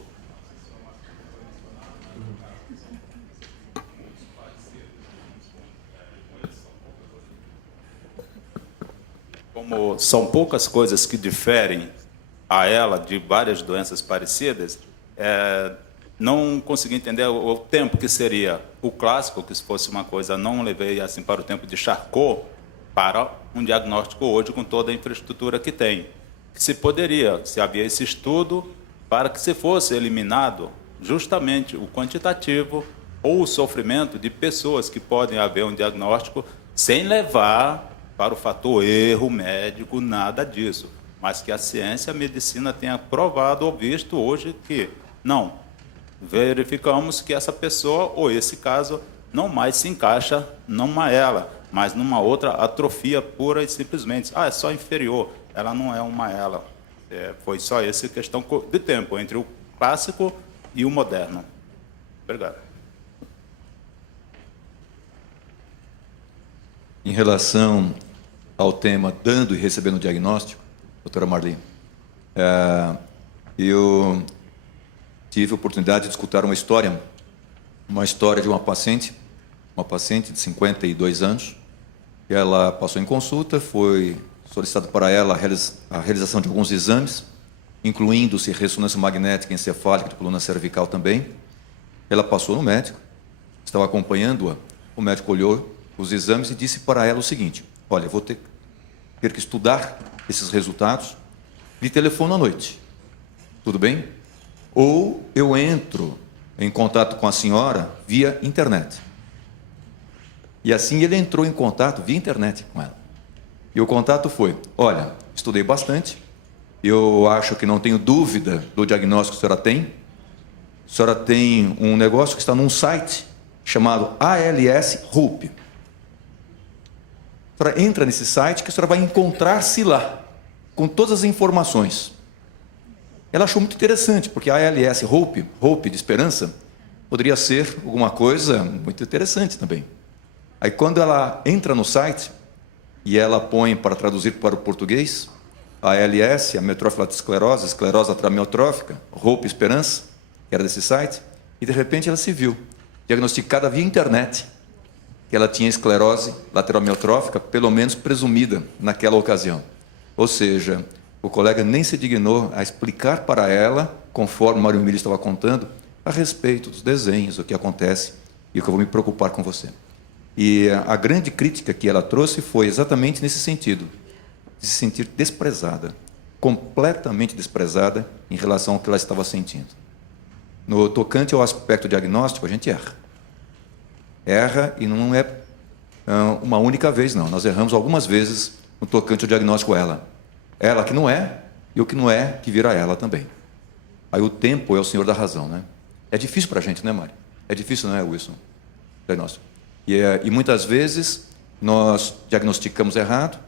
Como são poucas coisas que diferem a ela de várias doenças parecidas, não consegui entender o tempo que seria o clássico, que se fosse uma coisa, não levei assim para o tempo de Charcot, para um diagnóstico hoje com toda a infraestrutura que tem. Se havia esse estudo, para que se fosse eliminado justamente o quantitativo ou o sofrimento de pessoas que podem haver um diagnóstico sem levar para o fator erro médico, nada disso. Mas que a ciência, a medicina tenha provado ou visto hoje que, não, verificamos que essa pessoa ou esse caso não mais se encaixa numa ela, mas numa outra atrofia pura e simplesmente. É só inferior, ela não é uma ela. Foi só essa questão de tempo entre o clássico e o moderno. Obrigado. Em relação ao tema dando e recebendo diagnóstico, doutora Marli, eu tive a oportunidade de escutar uma história de uma paciente de 52 anos. Ela passou em consulta, foi solicitado para ela a realização de alguns exames, incluindo-se ressonância magnética encefálica de coluna cervical também. Ela passou no médico, estava acompanhando-a, o médico olhou os exames e disse para ela o seguinte: olha, vou ter que estudar esses resultados, de telefone à noite, tudo bem? Ou eu entro em contato com a senhora via internet. E assim ele entrou em contato via internet com ela. E o contato foi: olha, estudei bastante, eu acho que não tenho dúvida do diagnóstico que a senhora tem. A senhora tem um negócio que está num site chamado ALS Hope. A senhora entra nesse site que a senhora vai encontrar-se lá, com todas as informações. Ela achou muito interessante, porque a ALS Hope de esperança, poderia ser alguma coisa muito interessante também. Aí quando ela entra no site, e ela põe para traduzir para o português, a ALS, a amiotrófica esclerose, esclerose lateral amiotrófica, Hope Esperança, que era desse site, e de repente ela se viu diagnosticada via internet, que ela tinha esclerose lateral amiotrófica, pelo menos presumida naquela ocasião. Ou seja, o colega nem se dignou a explicar para ela, conforme o Mário Emílio estava contando, a respeito dos desenhos, o que acontece, e o que eu vou me preocupar com você. E a grande crítica que ela trouxe foi exatamente nesse sentido. de se sentir desprezada, completamente desprezada em relação ao que ela estava sentindo. No tocante ao aspecto diagnóstico, a gente erra. Erra e não é uma única vez, não. Nós erramos algumas vezes no tocante ao diagnóstico ela. Ela que não é e o que não é que vira ela também. Aí o tempo é o senhor da razão, né? É difícil para a gente, né, Mário? É difícil, não é, Wilson? Diagnóstico. E muitas vezes nós diagnosticamos errado,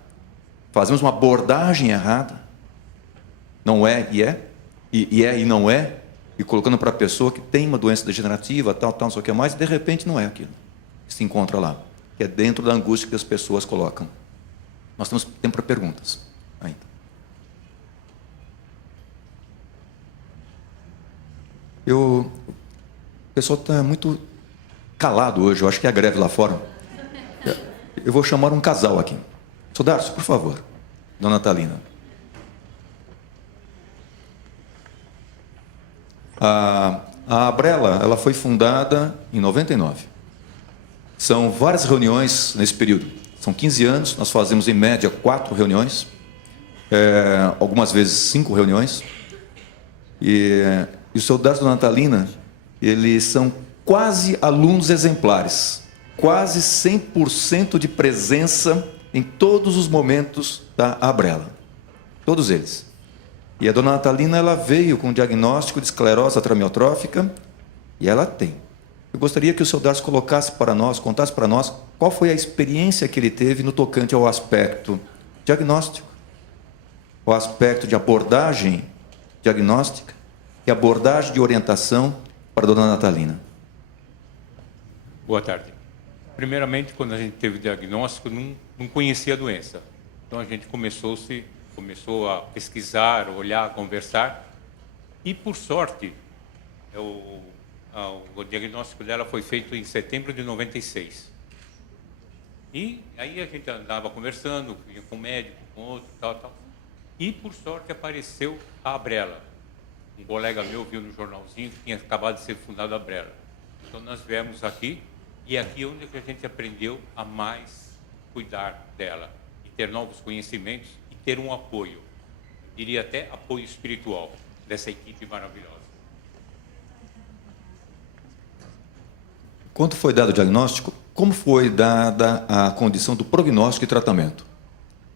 fazemos uma abordagem errada, não é e é, e é e não é, e colocando para a pessoa que tem uma doença degenerativa, tal, não sei o que mais, e de repente não é aquilo que se encontra lá, que é dentro da angústia que as pessoas colocam. Nós temos tempo para perguntas ainda. O pessoal está muito calado hoje, eu acho que é a greve lá fora. Eu vou chamar um casal aqui. Sr. Darcio, por favor. Dona Natalina. A Abrela, ela foi fundada em 99. São várias reuniões nesse período. São 15 anos, nós fazemos em média 4 reuniões, algumas vezes 5 reuniões. E o Sr. Darcio e a Dona Natalina, eles são quase alunos exemplares, quase 100% de presença em todos os momentos da Abrela, todos eles. E a Dona Natalina, ela veio com um diagnóstico de esclerose atramiotrófica, e ela tem. Eu gostaria que o Sr. Darcio colocasse para nós, contasse para nós, qual foi a experiência que ele teve no tocante ao aspecto diagnóstico, o aspecto de abordagem diagnóstica e abordagem de orientação para a Dona Natalina. Boa tarde. Primeiramente, quando a gente teve o diagnóstico, não conhecia a doença. Então, a gente começou a pesquisar, olhar, conversar. E, por sorte, o diagnóstico dela foi feito em setembro de 96. E aí a gente andava conversando, ia com um médico, com outro, tal. E, por sorte, apareceu a Abrela. Um colega meu viu no jornalzinho que tinha acabado de ser fundada a Abrela. Então, nós viemos aqui, e aqui é onde a gente aprendeu a mais cuidar dela, e ter novos conhecimentos, e ter um apoio, eu diria até apoio espiritual, dessa equipe maravilhosa. Quando foi dado o diagnóstico, como foi dada a condição do prognóstico e tratamento?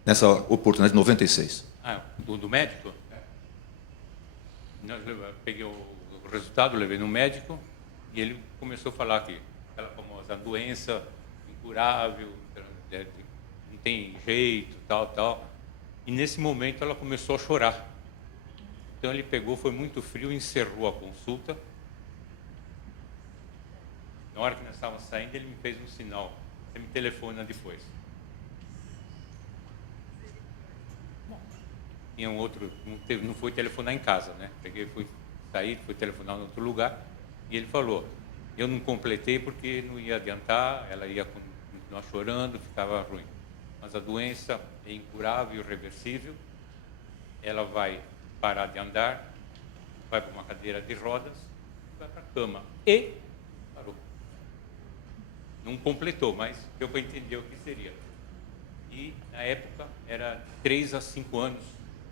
Nessa oportunidade de 96. Do médico? Peguei o resultado, levei no médico, e ele começou a falar que aquela famosa doença incurável, não tem jeito, tal. E nesse momento ela começou a chorar. Então ele pegou, foi muito frio, encerrou a consulta. Na hora que nós estávamos saindo, ele me fez um sinal. Você me telefona depois. Bom, tinha um outro, não foi telefonar em casa, né? Peguei, fui sair, fui telefonar em outro lugar, e ele falou, eu não completei porque não ia adiantar, ela ia continuar chorando, ficava ruim. Mas a doença é incurável e irreversível, ela vai parar de andar, vai para uma cadeira de rodas, vai para a cama. E parou. Não completou, mas deu para entender o que seria. E, na época, era 3 a 5 anos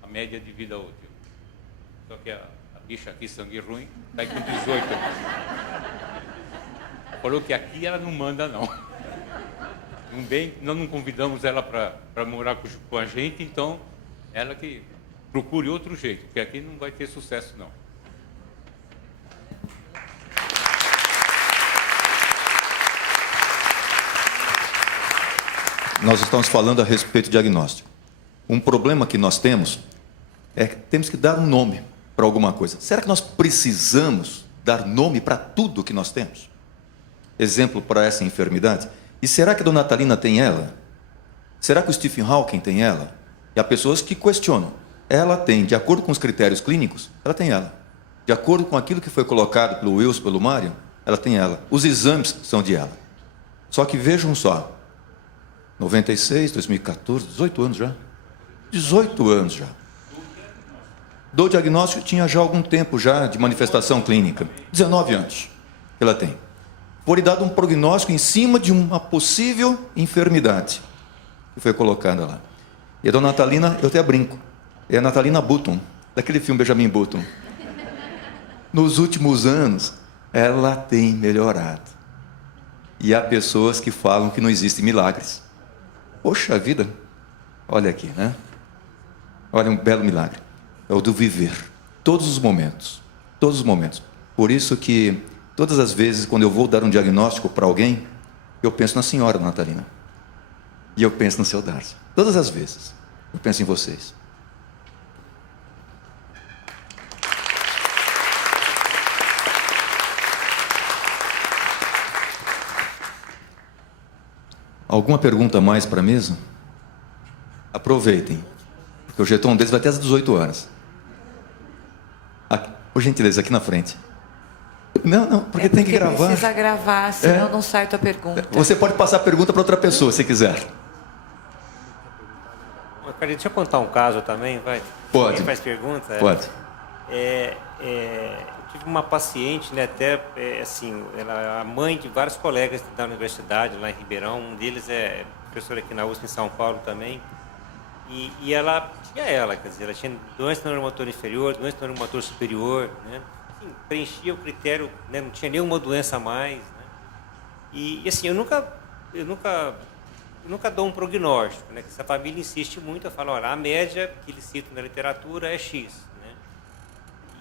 a média de vida útil. Só que a bicha aqui, sangue ruim, está aí com 18 anos. Falou que aqui ela não manda, não. Nós não convidamos ela para morar com a gente, então ela que procure outro jeito, porque aqui não vai ter sucesso, não. Nós estamos falando a respeito do diagnóstico. Um problema que nós temos é que temos que dar um nome para alguma coisa. Será que nós precisamos dar nome para tudo que nós temos? Exemplo para essa enfermidade? E será que a Dona Natalina tem ela? Será que o Stephen Hawking tem ela? E há pessoas que questionam. Ela tem, de acordo com os critérios clínicos, ela tem ela. De acordo com aquilo que foi colocado pelo Wilson, pelo Mário, ela tem ela. Os exames são de ela. Só que vejam só, 96, 2014, 18 anos já. 18 anos já. Do diagnóstico tinha já algum tempo já de manifestação clínica. 19 anos que ela tem. Foi dado um prognóstico em cima de uma possível enfermidade que foi colocada lá. E a dona Natalina, eu até brinco, é a Natalina Button, daquele filme Benjamin Button. Nos últimos anos, ela tem melhorado. E há pessoas que falam que não existem milagres. Poxa vida, olha aqui, né? Olha, um belo milagre. É o do viver. Todos os momentos. Todos os momentos. Por isso que, todas as vezes, quando eu vou dar um diagnóstico para alguém, eu penso na senhora, Natalina. E eu penso no seu Darcy. Todas as vezes. Eu penso em vocês. Alguma pergunta a mais para a mesa? Aproveitem, porque o jeton deles vai até às 18 horas. Aqui, por gentileza, aqui na frente. Não, porque tem que gravar. Precisa gravar, senão não sai tua pergunta. Você pode passar a pergunta para outra pessoa, se quiser. Carlinhos, deixa eu contar um caso também, vai. Pode. Quem faz pergunta? Pode. Eu tive uma paciente, né, assim, ela, a mãe de vários colegas da universidade lá em Ribeirão, um deles é professor aqui na USP em São Paulo também, e ela quer dizer, ela tinha doença neuromotor inferior, doença neuromotor superior, né, assim, preenchia o critério, né, não tinha nenhuma doença a mais, né, e assim, eu nunca dou um prognóstico, né, que se a família insiste muito, eu falo, olha, a média que eles citam na literatura é X.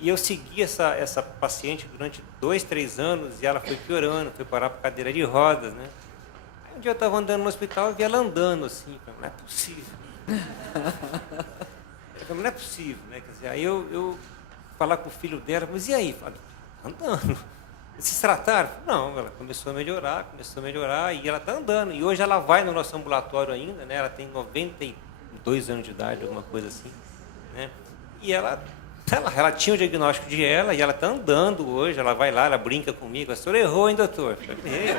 E eu segui essa paciente durante 2, 3 anos e ela foi piorando, foi parar para cadeira de rodas, né? Aí um dia eu estava andando no hospital e vi ela andando assim, não é possível. Eu falei, não é possível, né? Quer dizer, aí eu falar com o filho dela, mas e aí? Falei, andando. Eles se trataram? Não, ela começou a melhorar e ela está andando. E hoje ela vai no nosso ambulatório ainda, né? Ela tem 92 anos de idade, alguma coisa assim, né? E ela tinha o diagnóstico de ela e ela está andando hoje, ela vai lá, ela brinca comigo, a senhora errou, hein, doutor? Eu falei, errei.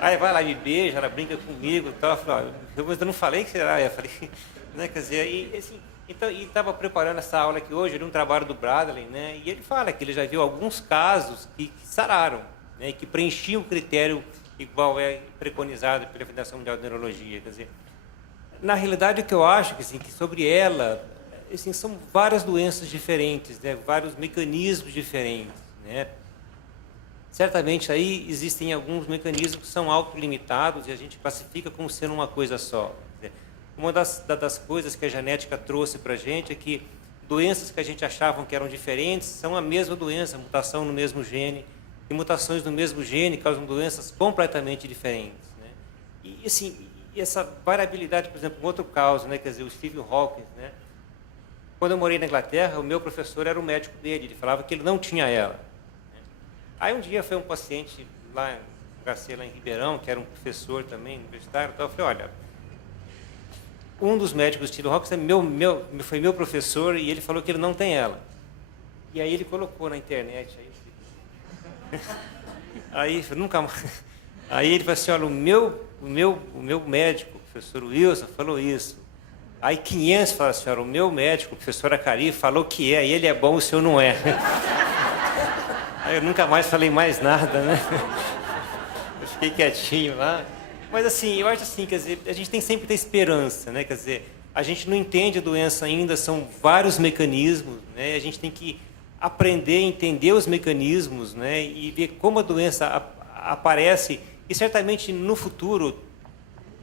Aí vai lá, me beija, ela brinca comigo, tal. Eu falei, mas eu não falei que será? Eu falei, né, quer dizer, e assim, então, e estava preparando essa aula aqui hoje, de um trabalho do Bradley, né, e ele fala que ele já viu alguns casos que sararam, né, que preenchiam o critério igual é preconizado pela Federação Mundial de Neurologia, quer dizer, na realidade, o que eu acho que sobre ela, assim, são várias doenças diferentes, né? Vários mecanismos diferentes, né? Certamente aí existem alguns mecanismos que são autolimitados e a gente classifica como sendo uma coisa só. Uma das coisas que a genética trouxe para a gente é que doenças que a gente achava que eram diferentes são a mesma doença, mutação no mesmo gene, e mutações no mesmo gene causam doenças completamente diferentes, né? E assim, e essa variabilidade, por exemplo, um outro caso, né, quer dizer, o Stephen Hawking, né? Quando eu morei na Inglaterra, o meu professor era o médico dele, ele falava que ele não tinha ela, né? Aí um dia foi um paciente lá em Garcia, lá em Ribeirão, que era um professor também, universitário, então eu falei, olha, um dos médicos do Stephen Hawking foi meu professor e ele falou que ele não tem ela. E aí ele colocou na internet, aí nunca mais... Aí ele falou assim, olha, o meu médico, o professor Wilson, falou isso. Aí 500 falaram assim, olha, o meu médico, o professor Acari, falou que é, e ele é bom, o senhor não é. Aí eu nunca mais falei mais nada, né? Eu fiquei quietinho lá. Mas assim, eu acho assim, quer dizer, a gente tem sempre que ter esperança, né? Quer dizer, a gente não entende a doença ainda, são vários mecanismos, né? A gente tem que aprender a entender os mecanismos, né? E ver como a doença aparece. E certamente no futuro,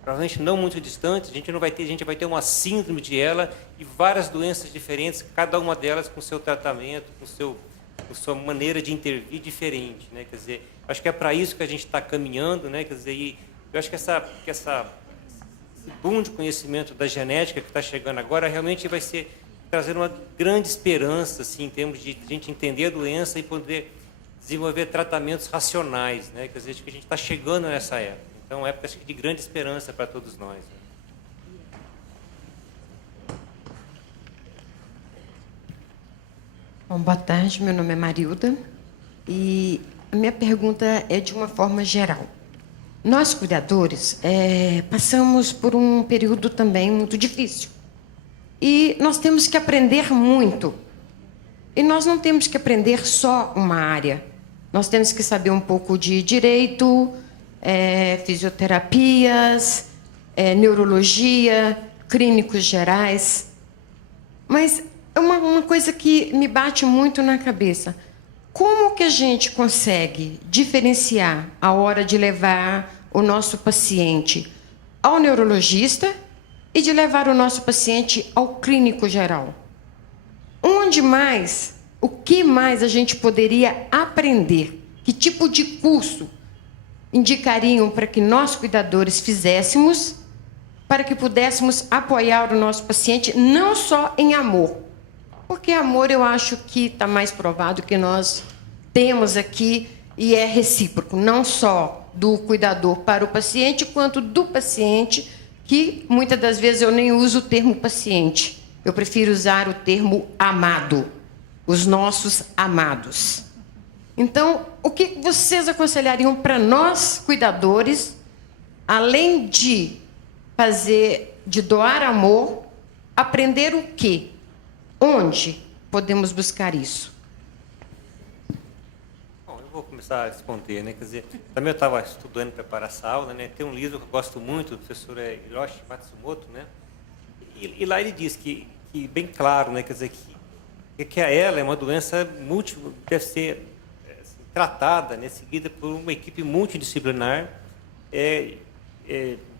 provavelmente não muito distante, a gente vai ter uma síndrome de ela e várias doenças diferentes, cada uma delas com seu tratamento, com sua maneira de intervir diferente, né? Quer dizer, acho que é para isso que a gente está caminhando, né? Quer dizer, e eu acho que esse boom de conhecimento da genética que está chegando agora realmente vai trazer uma grande esperança, assim, em termos de a gente entender a doença e poder desenvolver tratamentos racionais, né? Quer dizer, que a gente está chegando nessa época. Então, é uma época de grande esperança para todos nós. Bom, boa tarde, meu nome é Marilda e a minha pergunta é de uma forma geral. Nós, cuidadores, passamos por um período também muito difícil e nós temos que aprender muito. E nós não temos que aprender só uma área. Nós temos que saber um pouco de direito, fisioterapias, neurologia, clínicos gerais. Mas é uma coisa que me bate muito na cabeça. Como que a gente consegue diferenciar a hora de levar o nosso paciente ao neurologista e de levar o nosso paciente ao clínico geral? Onde mais, o que mais a gente poderia aprender? Que tipo de curso indicariam para que nós, cuidadores, fizéssemos para que pudéssemos apoiar o nosso paciente, não só em amor? Porque amor eu acho que está mais provado que nós temos aqui e é recíproco, não só do cuidador para o paciente, quanto do paciente, que muitas das vezes eu nem uso o termo paciente. Eu prefiro usar o termo amado, os nossos amados. Então, o que vocês aconselhariam para nós, cuidadores, além de doar amor, aprender o quê? Onde podemos buscar isso? Bom, eu vou começar a responder, né? Quer dizer, também eu estava estudando para preparar essa aula, né? Tem um livro que eu gosto muito, do professor Hiroshi Matsumoto, né? E lá ele diz que bem claro, né? Quer dizer, que a ELA é uma doença múltipla, deve ser tratada, né, seguida por uma equipe multidisciplinar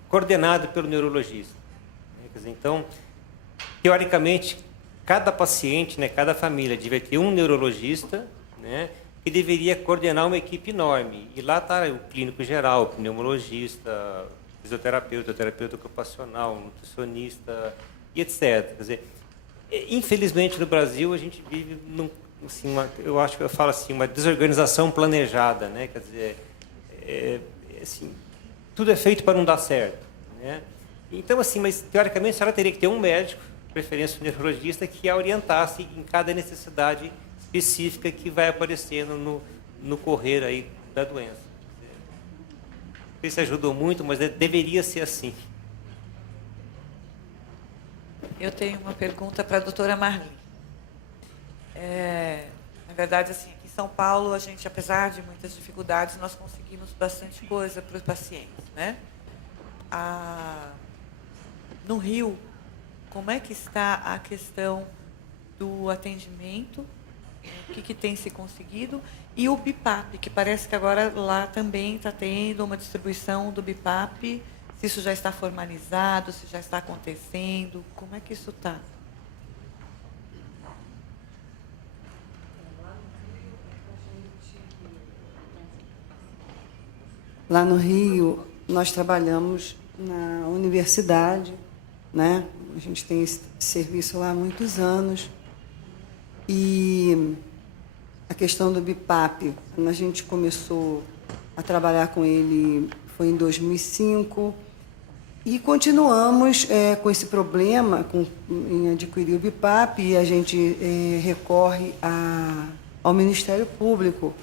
coordenada pelo neurologista. Né? Quer dizer, então, teoricamente, cada paciente, né, cada família deveria ter um neurologista, né, que deveria coordenar uma equipe enorme. E lá está o clínico geral, o pneumologista, fisioterapeuta, terapeuta ocupacional, nutricionista e etc. Quer dizer, infelizmente, no Brasil, a gente vive assim, eu acho que eu falo assim, uma desorganização planejada, né? Quer dizer, assim, tudo é feito para não dar certo, né? Então, assim, mas teoricamente a senhora teria que ter um médico, de preferência um neurologista, que a orientasse em cada necessidade específica que vai aparecendo no correr aí da doença. Não sei se ajudou muito, mas deveria ser assim. Eu tenho uma pergunta para a doutora Marli. Na verdade, assim, aqui em São Paulo, a gente, apesar de muitas dificuldades, nós conseguimos bastante coisa para os pacientes, né? No Rio, como é que está a questão do atendimento? O que tem se conseguido? E o BIPAP, que parece que agora lá também está tendo uma distribuição do BIPAP. Se isso já está formalizado, se já está acontecendo, como é que isso está? Lá no Rio, nós trabalhamos na universidade, né? A gente tem esse serviço lá há muitos anos. E a questão do BIPAP, quando a gente começou a trabalhar com ele, foi em 2005. E continuamos com esse problema em adquirir o BIPAP, e a gente recorre ao Ministério Público.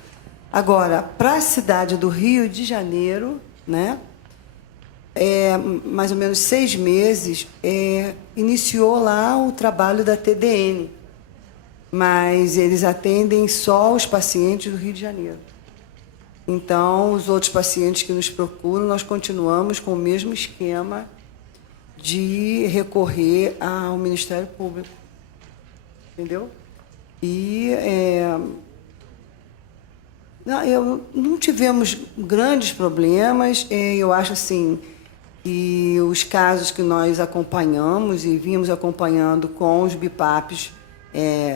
Agora, para a cidade do Rio de Janeiro, né, mais ou menos 6 meses, iniciou lá o trabalho da TDN, mas eles atendem só os pacientes do Rio de Janeiro. Então, os outros pacientes que nos procuram, nós continuamos com o mesmo esquema de recorrer ao Ministério Público. Entendeu? E não tivemos grandes problemas. Eu acho assim que os casos que nós acompanhamos e vimos acompanhando com os BIPAPs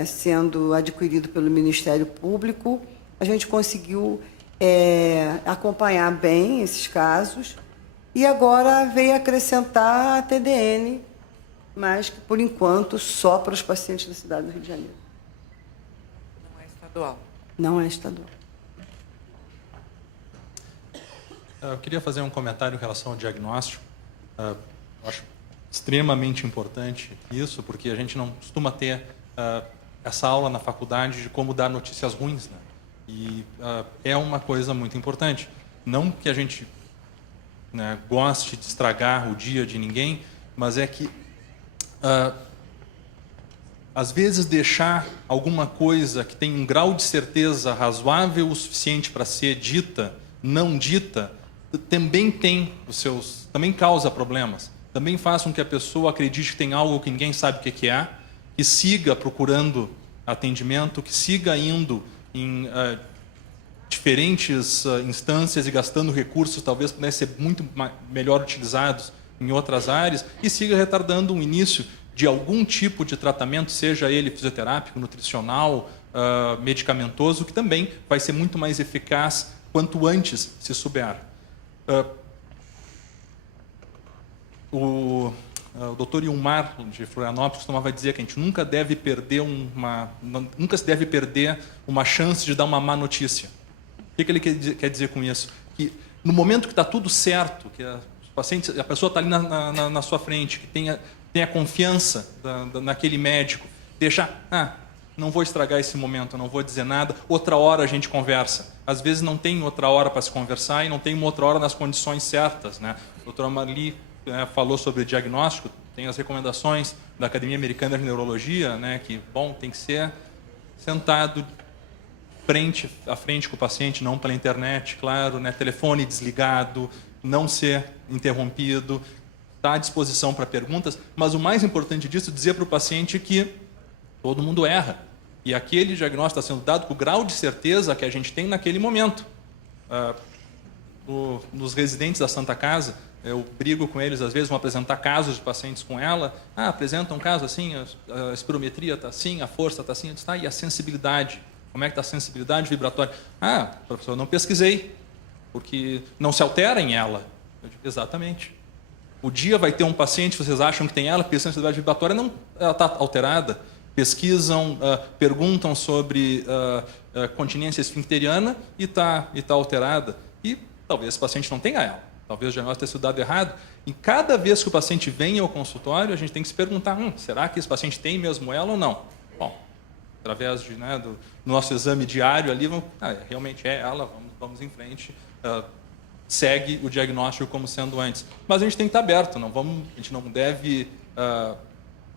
sendo adquirido pelo Ministério Público, a gente conseguiu acompanhar bem esses casos, e agora veio acrescentar a TDN, mas que, por enquanto, só para os pacientes da cidade do Rio de Janeiro. Não é estadual? Não é estadual. Eu queria fazer um comentário em relação ao diagnóstico. Eu acho extremamente importante isso, porque a gente não costuma ter essa aula na faculdade de como dar notícias ruins, né? E é uma coisa muito importante. Não que a gente, né, goste de estragar o dia de ninguém, mas é que, às vezes, deixar alguma coisa que tem um grau de certeza razoável o suficiente para ser dita, não dita, também também causa problemas. Também faz com que a pessoa acredite que tem algo que ninguém sabe o que é, que siga procurando atendimento, que siga indo em diferentes instâncias e gastando recursos talvez pudessem ser muito melhor utilizados em outras áreas, e siga retardando o início de algum tipo de tratamento, seja ele fisioterápico, nutricional, medicamentoso, que também vai ser muito mais eficaz quanto antes se souber. O Dr. Ilmar, de Florianópolis, costumava dizer que a gente nunca se deve perder uma chance de dar uma má notícia. O que ele quer dizer com isso? Que no momento que está tudo certo, que a pessoa está ali na sua frente, que tenha confiança naquele médico, deixar, não vou estragar esse momento, não vou dizer nada, outra hora a gente conversa. Às vezes não tem outra hora para se conversar e não tem uma outra hora nas condições certas, né? A doutora Marli falou sobre diagnóstico, tem as recomendações da Academia Americana de Neurologia, né, que, tem que ser sentado frente a frente com o paciente, não pela internet, claro, né, telefone desligado, não ser interrompido, estar à disposição para perguntas, mas o mais importante disso é dizer para o paciente que todo mundo erra, e aquele diagnóstico está sendo dado com o grau de certeza que a gente tem naquele momento. Nos residentes da Santa Casa, eu brigo com eles, às vezes vão apresentar casos de pacientes com ela, apresenta um caso assim, a espirometria está assim, a força está assim, e a sensibilidade, como é que está a sensibilidade vibratória? Professor, eu não pesquisei, porque não se altera em ela. Eu digo, exatamente. O dia vai ter um paciente, vocês acham que tem ela, porque a sensibilidade vibratória não está alterada. Pesquisam, perguntam sobre continência esfincteriana e está alterada. E talvez esse paciente não tenha ela. Talvez o diagnóstico tenha sido dado errado. E cada vez que o paciente vem ao consultório, a gente tem que se perguntar, será que esse paciente tem mesmo ela ou não? Bom, através do nosso exame diário ali, realmente é ela, vamos em frente, segue o diagnóstico como sendo antes. Mas a gente tem que estar aberto, a gente não deve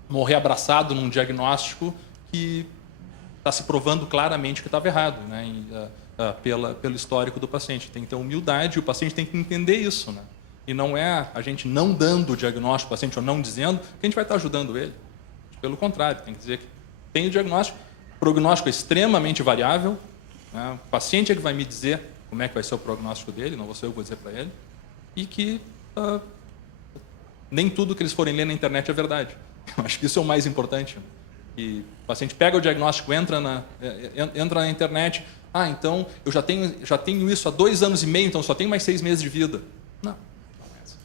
morrer abraçado num diagnóstico que está se provando claramente que estava errado, né? Pelo histórico do paciente. Tem que ter humildade, e o paciente tem que entender isso, né? E não é a gente não dando o diagnóstico ao paciente ou não dizendo que a gente vai estar ajudando ele. Pelo contrário, tem que dizer que tem o diagnóstico, o prognóstico é extremamente variável, né? O paciente é que vai me dizer como é que vai ser o prognóstico dele, não vou ser eu que vou dizer para ele, e que nem tudo que eles forem ler na internet é verdade. Eu acho que isso é o mais importante, né? E o paciente pega o diagnóstico, entra na internet, então eu já tenho isso há 2 anos e meio, então só tenho mais 6 meses de vida. Não é assim.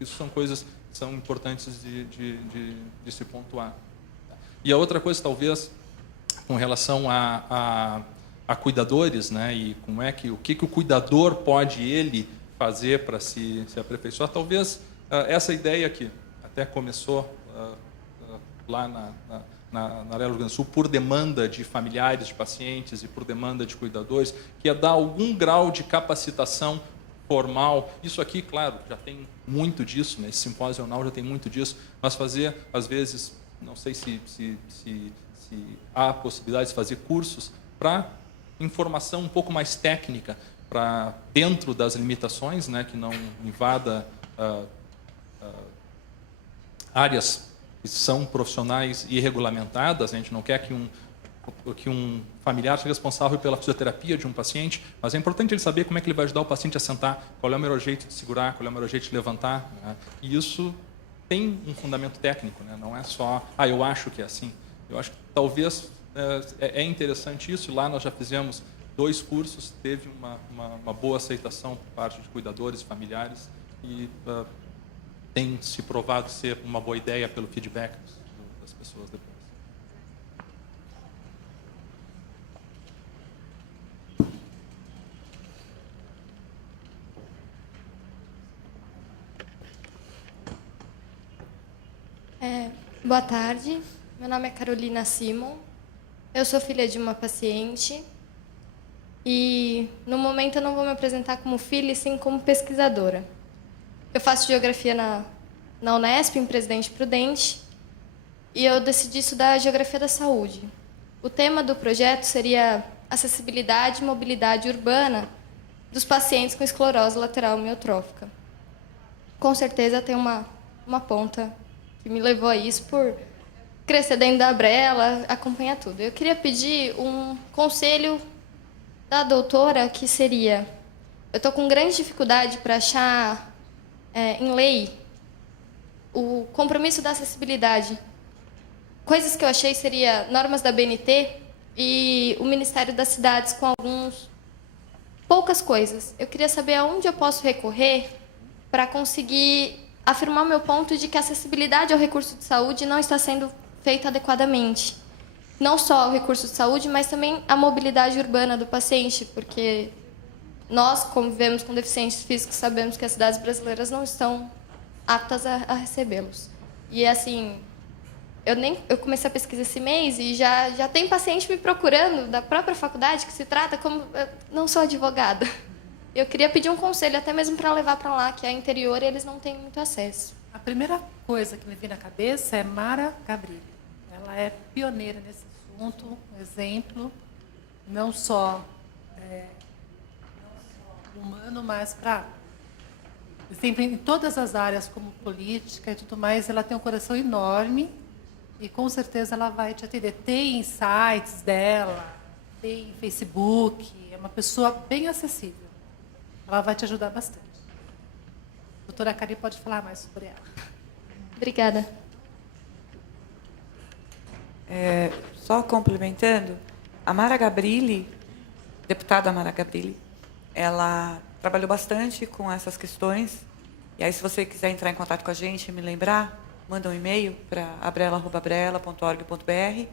Isso são coisas que são importantes de se pontuar. E a outra coisa, talvez, com relação a cuidadores, né, e como é que o cuidador pode ele fazer para se aperfeiçoar, talvez essa ideia que até começou lá na Arela do Rio Grande do Sul, por demanda de familiares de pacientes e por demanda de cuidadores, que é dar algum grau de capacitação formal. Isso aqui, claro, já tem muito disso, né? Esse simpósio anual já tem muito disso, mas fazer, às vezes, não sei se há possibilidade de fazer cursos para informação um pouco mais técnica, para dentro das limitações, né, que não invada áreas que são profissionais e regulamentadas. A gente não quer que um familiar seja responsável pela fisioterapia de um paciente, mas é importante ele saber como é que ele vai ajudar o paciente a sentar, qual é o melhor jeito de segurar, qual é o melhor jeito de levantar, né? E isso tem um fundamento técnico, né? Não é só, eu acho que é assim. Eu acho que talvez é interessante isso, e lá nós já fizemos 2 cursos, teve uma boa aceitação por parte de cuidadores e familiares, e tem se provado ser uma boa ideia pelo feedback das pessoas depois. Boa tarde, meu nome é Carolina Simon, eu sou filha de uma paciente e no momento eu não vou me apresentar como filha, e sim como pesquisadora. Eu faço geografia na Unesp, em Presidente Prudente, e eu decidi estudar geografia da saúde. O tema do projeto seria acessibilidade e mobilidade urbana dos pacientes com esclerose lateral amiotrófica. Com certeza tem uma ponta que me levou a isso por crescer dentro da Abrela, acompanhar tudo. Eu queria pedir um conselho da doutora, que seria... Eu estou com grande dificuldade para achar em lei o compromisso da acessibilidade. Coisas que eu achei seria normas da BNT e o Ministério das Cidades com poucas coisas. Eu queria saber aonde eu posso recorrer para conseguir afirmar meu ponto de que a acessibilidade ao recurso de saúde não está sendo feita adequadamente. Não só ao recurso de saúde, mas também a mobilidade urbana do paciente, porque nós, como vivemos com deficientes físicos, sabemos que as cidades brasileiras não estão aptas a recebê-los. E, assim, eu comecei a pesquisa esse mês e já tem paciente me procurando da própria faculdade que se trata como... Eu não sou advogada. Eu queria pedir um conselho, até mesmo para levar para lá, que é interior e eles não têm muito acesso. A primeira coisa que me vem na cabeça é Mara Gabrilli. Ela é pioneira nesse assunto, um exemplo, não só humano, mas para sempre em todas as áreas, como política e tudo mais. Ela tem um coração enorme e com certeza ela vai te atender. Tem sites dela, tem Facebook, é uma pessoa bem acessível. Ela vai te ajudar bastante. A doutora Cari pode falar mais sobre ela. Obrigada. Só complementando, a Mara Gabrilli, deputada Mara Gabrilli, ela trabalhou bastante com essas questões. E aí, se você quiser entrar em contato com a gente e me lembrar, manda um e-mail para abrela@abrela.org.br.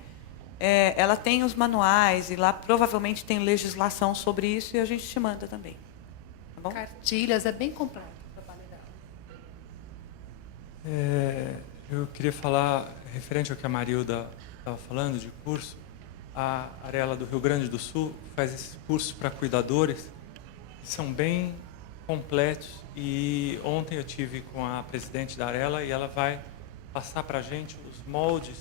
Ela tem os manuais e lá provavelmente tem legislação sobre isso e a gente te manda também. Tá bom? Cartilhas, é bem completo o trabalho dela. Eu queria falar, referente ao que a Marilda estava falando, de curso. A Arela do Rio Grande do Sul faz esses cursos para cuidadores, que são bem completos. E ontem eu tive com a presidente da Arela e ela vai passar para a gente os moldes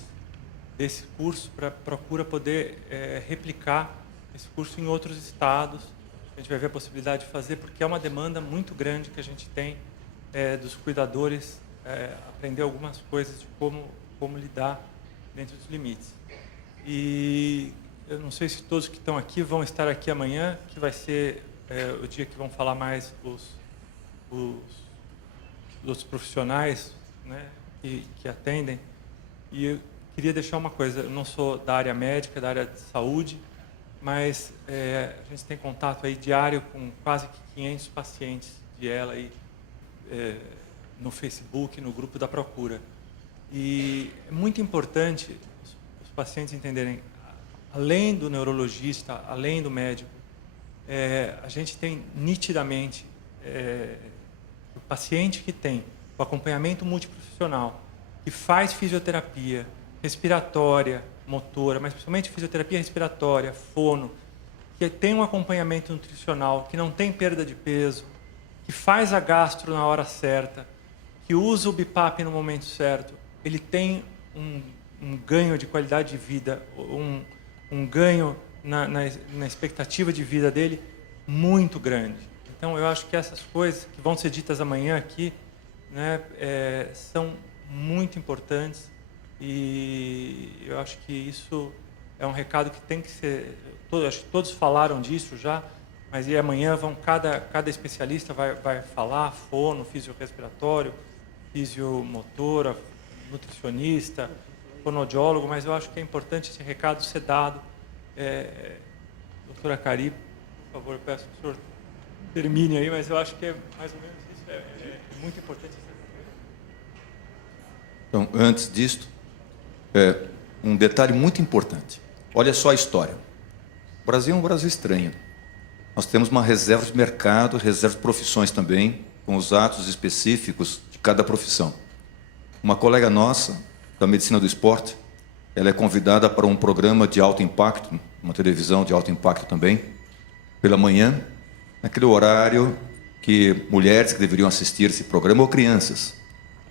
desse curso para procura poder replicar esse curso em outros estados. A gente vai ver a possibilidade de fazer, porque é uma demanda muito grande que a gente tem dos cuidadores aprender algumas coisas de como lidar dentro dos limites. E eu não sei se todos que estão aqui vão estar aqui amanhã, que vai ser o dia que vão falar mais os outros profissionais, né, que atendem. E eu queria deixar uma coisa, eu não sou da área médica, da área de saúde, mas a gente tem contato aí diário com quase que 500 pacientes de ela aí, no Facebook, no grupo da Procura. E é muito importante os pacientes entenderem, além do neurologista, além do médico, a gente tem nitidamente o paciente que tem o acompanhamento multiprofissional, que faz fisioterapia respiratória, motora, mas principalmente fisioterapia respiratória, fono, que tem um acompanhamento nutricional, que não tem perda de peso, que faz a gastro na hora certa, que usa o BIPAP no momento certo, ele tem um ganho de qualidade de vida, um ganho na expectativa de vida dele muito grande. Então, eu acho que essas coisas que vão ser ditas amanhã aqui, né, são muito importantes e eu acho que isso é um recado que tem que ser... Acho que todos falaram disso já, mas e amanhã cada especialista vai falar, fono, fisiorrespiratório, fisiomotora, nutricionista, fonoaudiólogo, mas eu acho que é importante esse recado ser dado. Doutora Cari, por favor, eu peço que o senhor termine aí, mas eu acho que é mais ou menos isso, é muito importante. Então, antes disto, um detalhe muito importante. Olha só a história. O Brasil é um Brasil estranho. Nós temos uma reserva de mercado, reserva de profissões também, com os atos específicos de cada profissão. Uma colega nossa, da medicina do esporte, ela é convidada para um programa de alto impacto, uma televisão de alto impacto também, pela manhã, naquele horário que mulheres que deveriam assistir esse programa, ou crianças.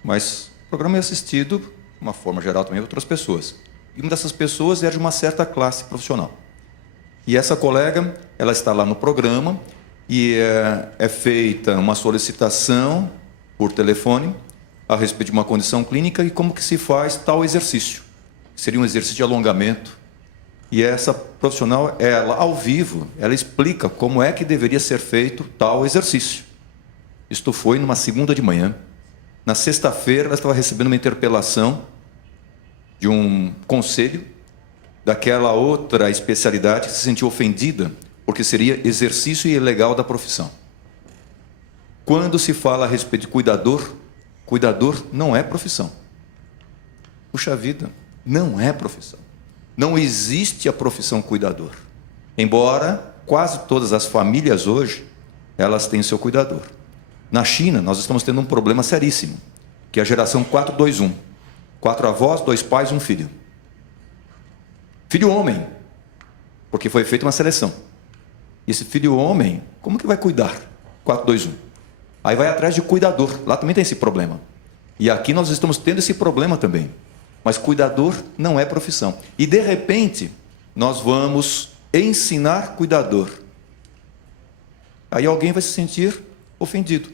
Mas o programa é assistido, de uma forma geral, também por outras pessoas. E uma dessas pessoas é de uma certa classe profissional. E essa colega, ela está lá no programa e é feita uma solicitação por telefone a respeito de uma condição clínica e como que se faz tal exercício. Seria um exercício de alongamento. E essa profissional, ela, ao vivo, ela explica como é que deveria ser feito tal exercício. Isto foi numa segunda de manhã. Na sexta-feira, ela estava recebendo uma interpelação de um conselho daquela outra especialidade que se sentiu ofendida porque seria exercício ilegal da profissão. Quando se fala a respeito de cuidador, cuidador não é profissão. Puxa vida, não é profissão. Não existe a profissão cuidador. Embora quase todas as famílias hoje, elas têm seu cuidador. Na China, nós estamos tendo um problema seríssimo, que é a geração 4-2-1. 4 avós, 2 pais, 1 filho. Filho homem, porque foi feita uma seleção. E esse filho homem, como que vai cuidar? 4-2-1. Aí vai atrás de cuidador. Lá também tem esse problema. E aqui nós estamos tendo esse problema também. Mas cuidador não é profissão. E, de repente, nós vamos ensinar cuidador. Aí alguém vai se sentir ofendido.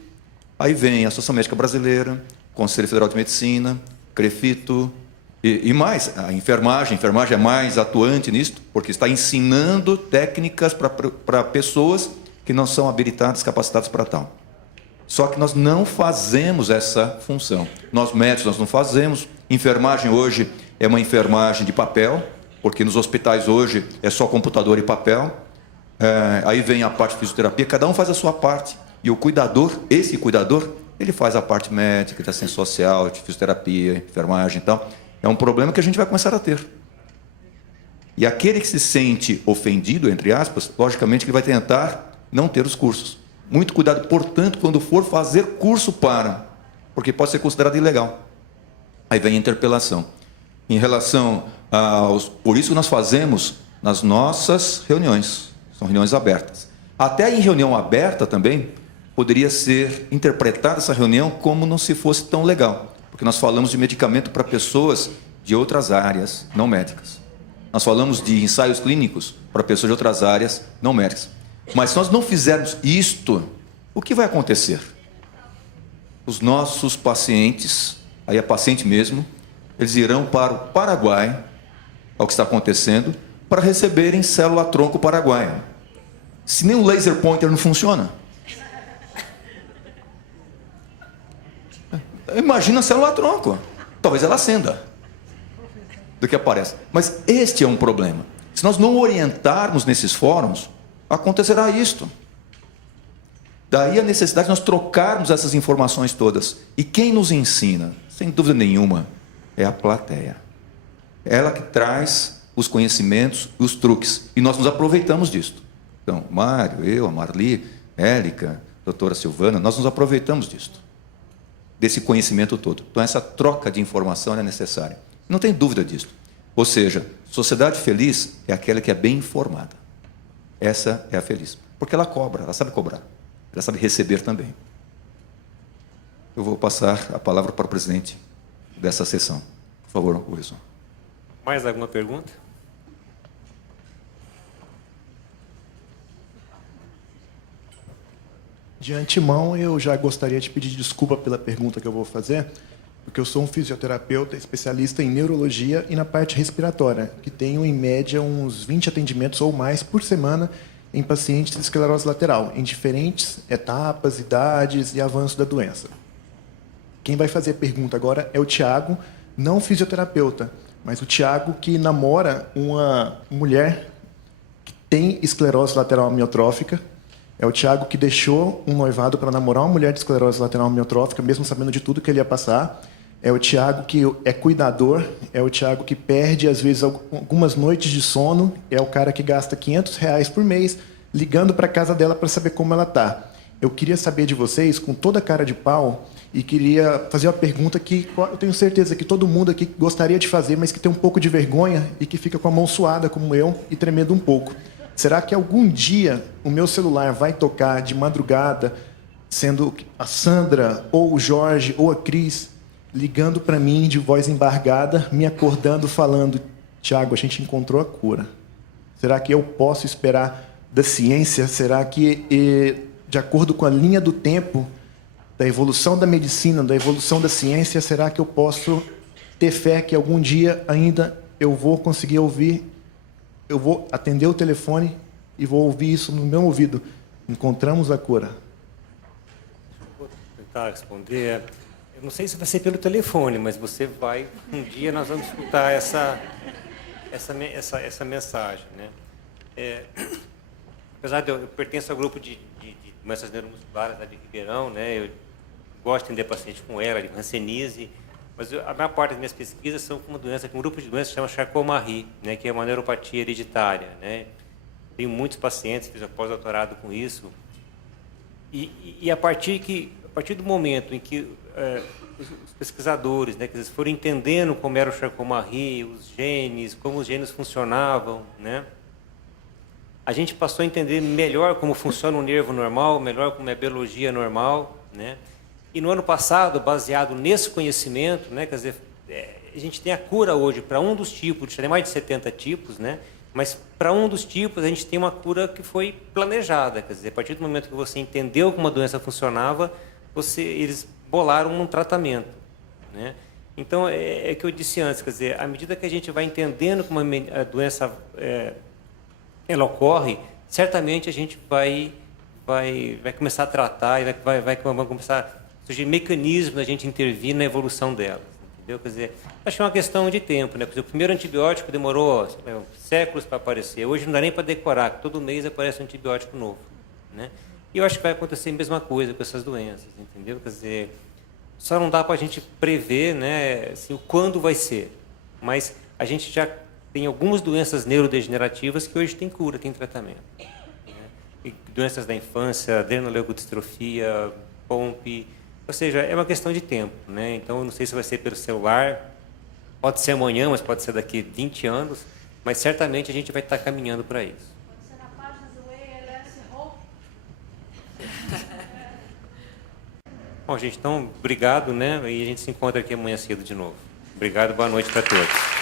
Aí vem a Associação Médica Brasileira, Conselho Federal de Medicina, CREFITO, e mais, a enfermagem é mais atuante nisso, porque está ensinando técnicas para pessoas que não são habilitadas, capacitadas para tal. Só que nós não fazemos essa função. Nós médicos, nós não fazemos. Enfermagem hoje é uma enfermagem de papel, porque nos hospitais hoje é só computador e papel. Aí vem a parte de fisioterapia, cada um faz a sua parte. E o cuidador, esse cuidador, ele faz a parte médica, de assistência social, de fisioterapia, enfermagem e tal. É um problema que a gente vai começar a ter. E aquele que se sente ofendido, entre aspas, logicamente que ele vai tentar não ter os cursos. Muito cuidado, portanto, quando for fazer curso porque pode ser considerado ilegal. Aí vem a interpelação. Em relação aos... Por isso que nós fazemos nas nossas reuniões. São reuniões abertas. Até em reunião aberta também, poderia ser interpretada essa reunião como não se fosse tão legal. Porque nós falamos de medicamento para pessoas de outras áreas, não médicas. Nós falamos de ensaios clínicos para pessoas de outras áreas, não médicas. Mas se nós não fizermos isto, o que vai acontecer? Os nossos pacientes, aí é paciente mesmo, eles irão para o Paraguai, ao que está acontecendo, para receberem célula-tronco paraguaia. Se nem o laser pointer não funciona. Imagina a célula-tronco. Talvez ela acenda do que aparece. Mas este é um problema. Se nós não orientarmos nesses fóruns, acontecerá isto. Daí a necessidade de nós trocarmos essas informações todas. E quem nos ensina, sem dúvida nenhuma, é a plateia. Ela que traz os conhecimentos, os truques. E nós nos aproveitamos disto. Então, Mário, eu, a Marli, Élica, a doutora Silvana, nós nos aproveitamos disto. Desse conhecimento todo. Então, essa troca de informação é necessária. Não tem dúvida disso. Ou seja, sociedade feliz é aquela que é bem informada. Essa é a feliz. Porque ela cobra, ela sabe cobrar. Ela sabe receber também. Eu vou passar a palavra para o presidente dessa sessão. Por favor, Wilson. Mais alguma pergunta? De antemão, eu já gostaria de pedir desculpa pela pergunta que eu vou fazer, porque eu sou um fisioterapeuta especialista em neurologia e na parte respiratória, que tenho, em média, uns 20 atendimentos ou mais por semana em pacientes de esclerose lateral, em diferentes etapas, idades e avanço da doença. Quem vai fazer a pergunta agora é o Tiago, não fisioterapeuta, mas o Tiago que namora uma mulher que tem esclerose lateral amiotrófica. É o Tiago que deixou um noivado para namorar uma mulher de esclerose lateral amiotrófica, mesmo sabendo de tudo que ele ia passar. É o Tiago que é cuidador, é o Tiago que perde, às vezes, algumas noites de sono, é o cara que gasta R$500 por mês ligando para a casa dela para saber como ela está. Eu queria saber de vocês, com toda a cara de pau, e queria fazer uma pergunta que eu tenho certeza que todo mundo aqui gostaria de fazer, mas que tem um pouco de vergonha e que fica com a mão suada, como eu, e tremendo um pouco. Será que algum dia o meu celular vai tocar de madrugada, sendo a Sandra, ou o Jorge, ou a Cris, ligando para mim de voz embargada, me acordando, falando: Tiago, a gente encontrou a cura. Será que eu posso esperar da ciência? Será que de acordo com a linha do tempo, da evolução da medicina, da evolução da ciência, será que eu posso ter fé que algum dia ainda eu vou conseguir ouvir, eu vou atender o telefone e vou ouvir isso no meu ouvido? Encontramos a cura. Vou tentar responder. Eu não sei se vai ser pelo telefone, mas você vai, um dia nós vamos escutar essa mensagem, né? Apesar de eu pertenço ao grupo de doenças neuromusculares de Ribeirão, né? Eu gosto de atender paciente com ela, de Hanseníase, mas a maior parte das minhas pesquisas são com uma doença, com um grupo de doenças que chama Charcot-Marie, né? Que é uma neuropatia hereditária, né? Tenho muitos pacientes, fiz pós-doutorado com isso, e a partir do momento em que os pesquisadores, né, que eles foram entendendo como era o Charcot-Marie, os genes, como os genes funcionavam, né, a gente passou a entender melhor como funciona o nervo normal, melhor como é a biologia normal, né, e no ano passado, baseado nesse conhecimento, né, quer dizer, a gente tem a cura hoje para um dos tipos, tem mais de 70 tipos, né, mas para um dos tipos a gente tem uma cura que foi planejada, quer dizer, a partir do momento que você entendeu como a doença funcionava, eles bolaram um tratamento, né? Então, é o que eu disse antes, quer dizer, à medida que a gente vai entendendo como a doença ela ocorre, certamente a gente vai começar a tratar e vai começar a surgir mecanismos da gente intervir na evolução dela, entendeu? Quer dizer, acho que é uma questão de tempo, né? Porque o primeiro antibiótico demorou séculos para aparecer, hoje não dá nem para decorar, todo mês aparece um antibiótico novo, né? E eu acho que vai acontecer a mesma coisa com essas doenças, entendeu? Quer dizer, só não dá para a gente prever, né, assim, o quando vai ser. Mas a gente já tem algumas doenças neurodegenerativas que hoje tem cura, tem tratamento. Né? E doenças da infância, adrenoleucodistrofia, POMP, ou seja, é uma questão de tempo, né? Então, eu não sei se vai ser pelo celular, pode ser amanhã, mas pode ser daqui 20 anos, mas certamente a gente vai estar caminhando para isso. Bom, gente, então, obrigado, né? E a gente se encontra aqui amanhã cedo de novo. Obrigado, boa noite para todos.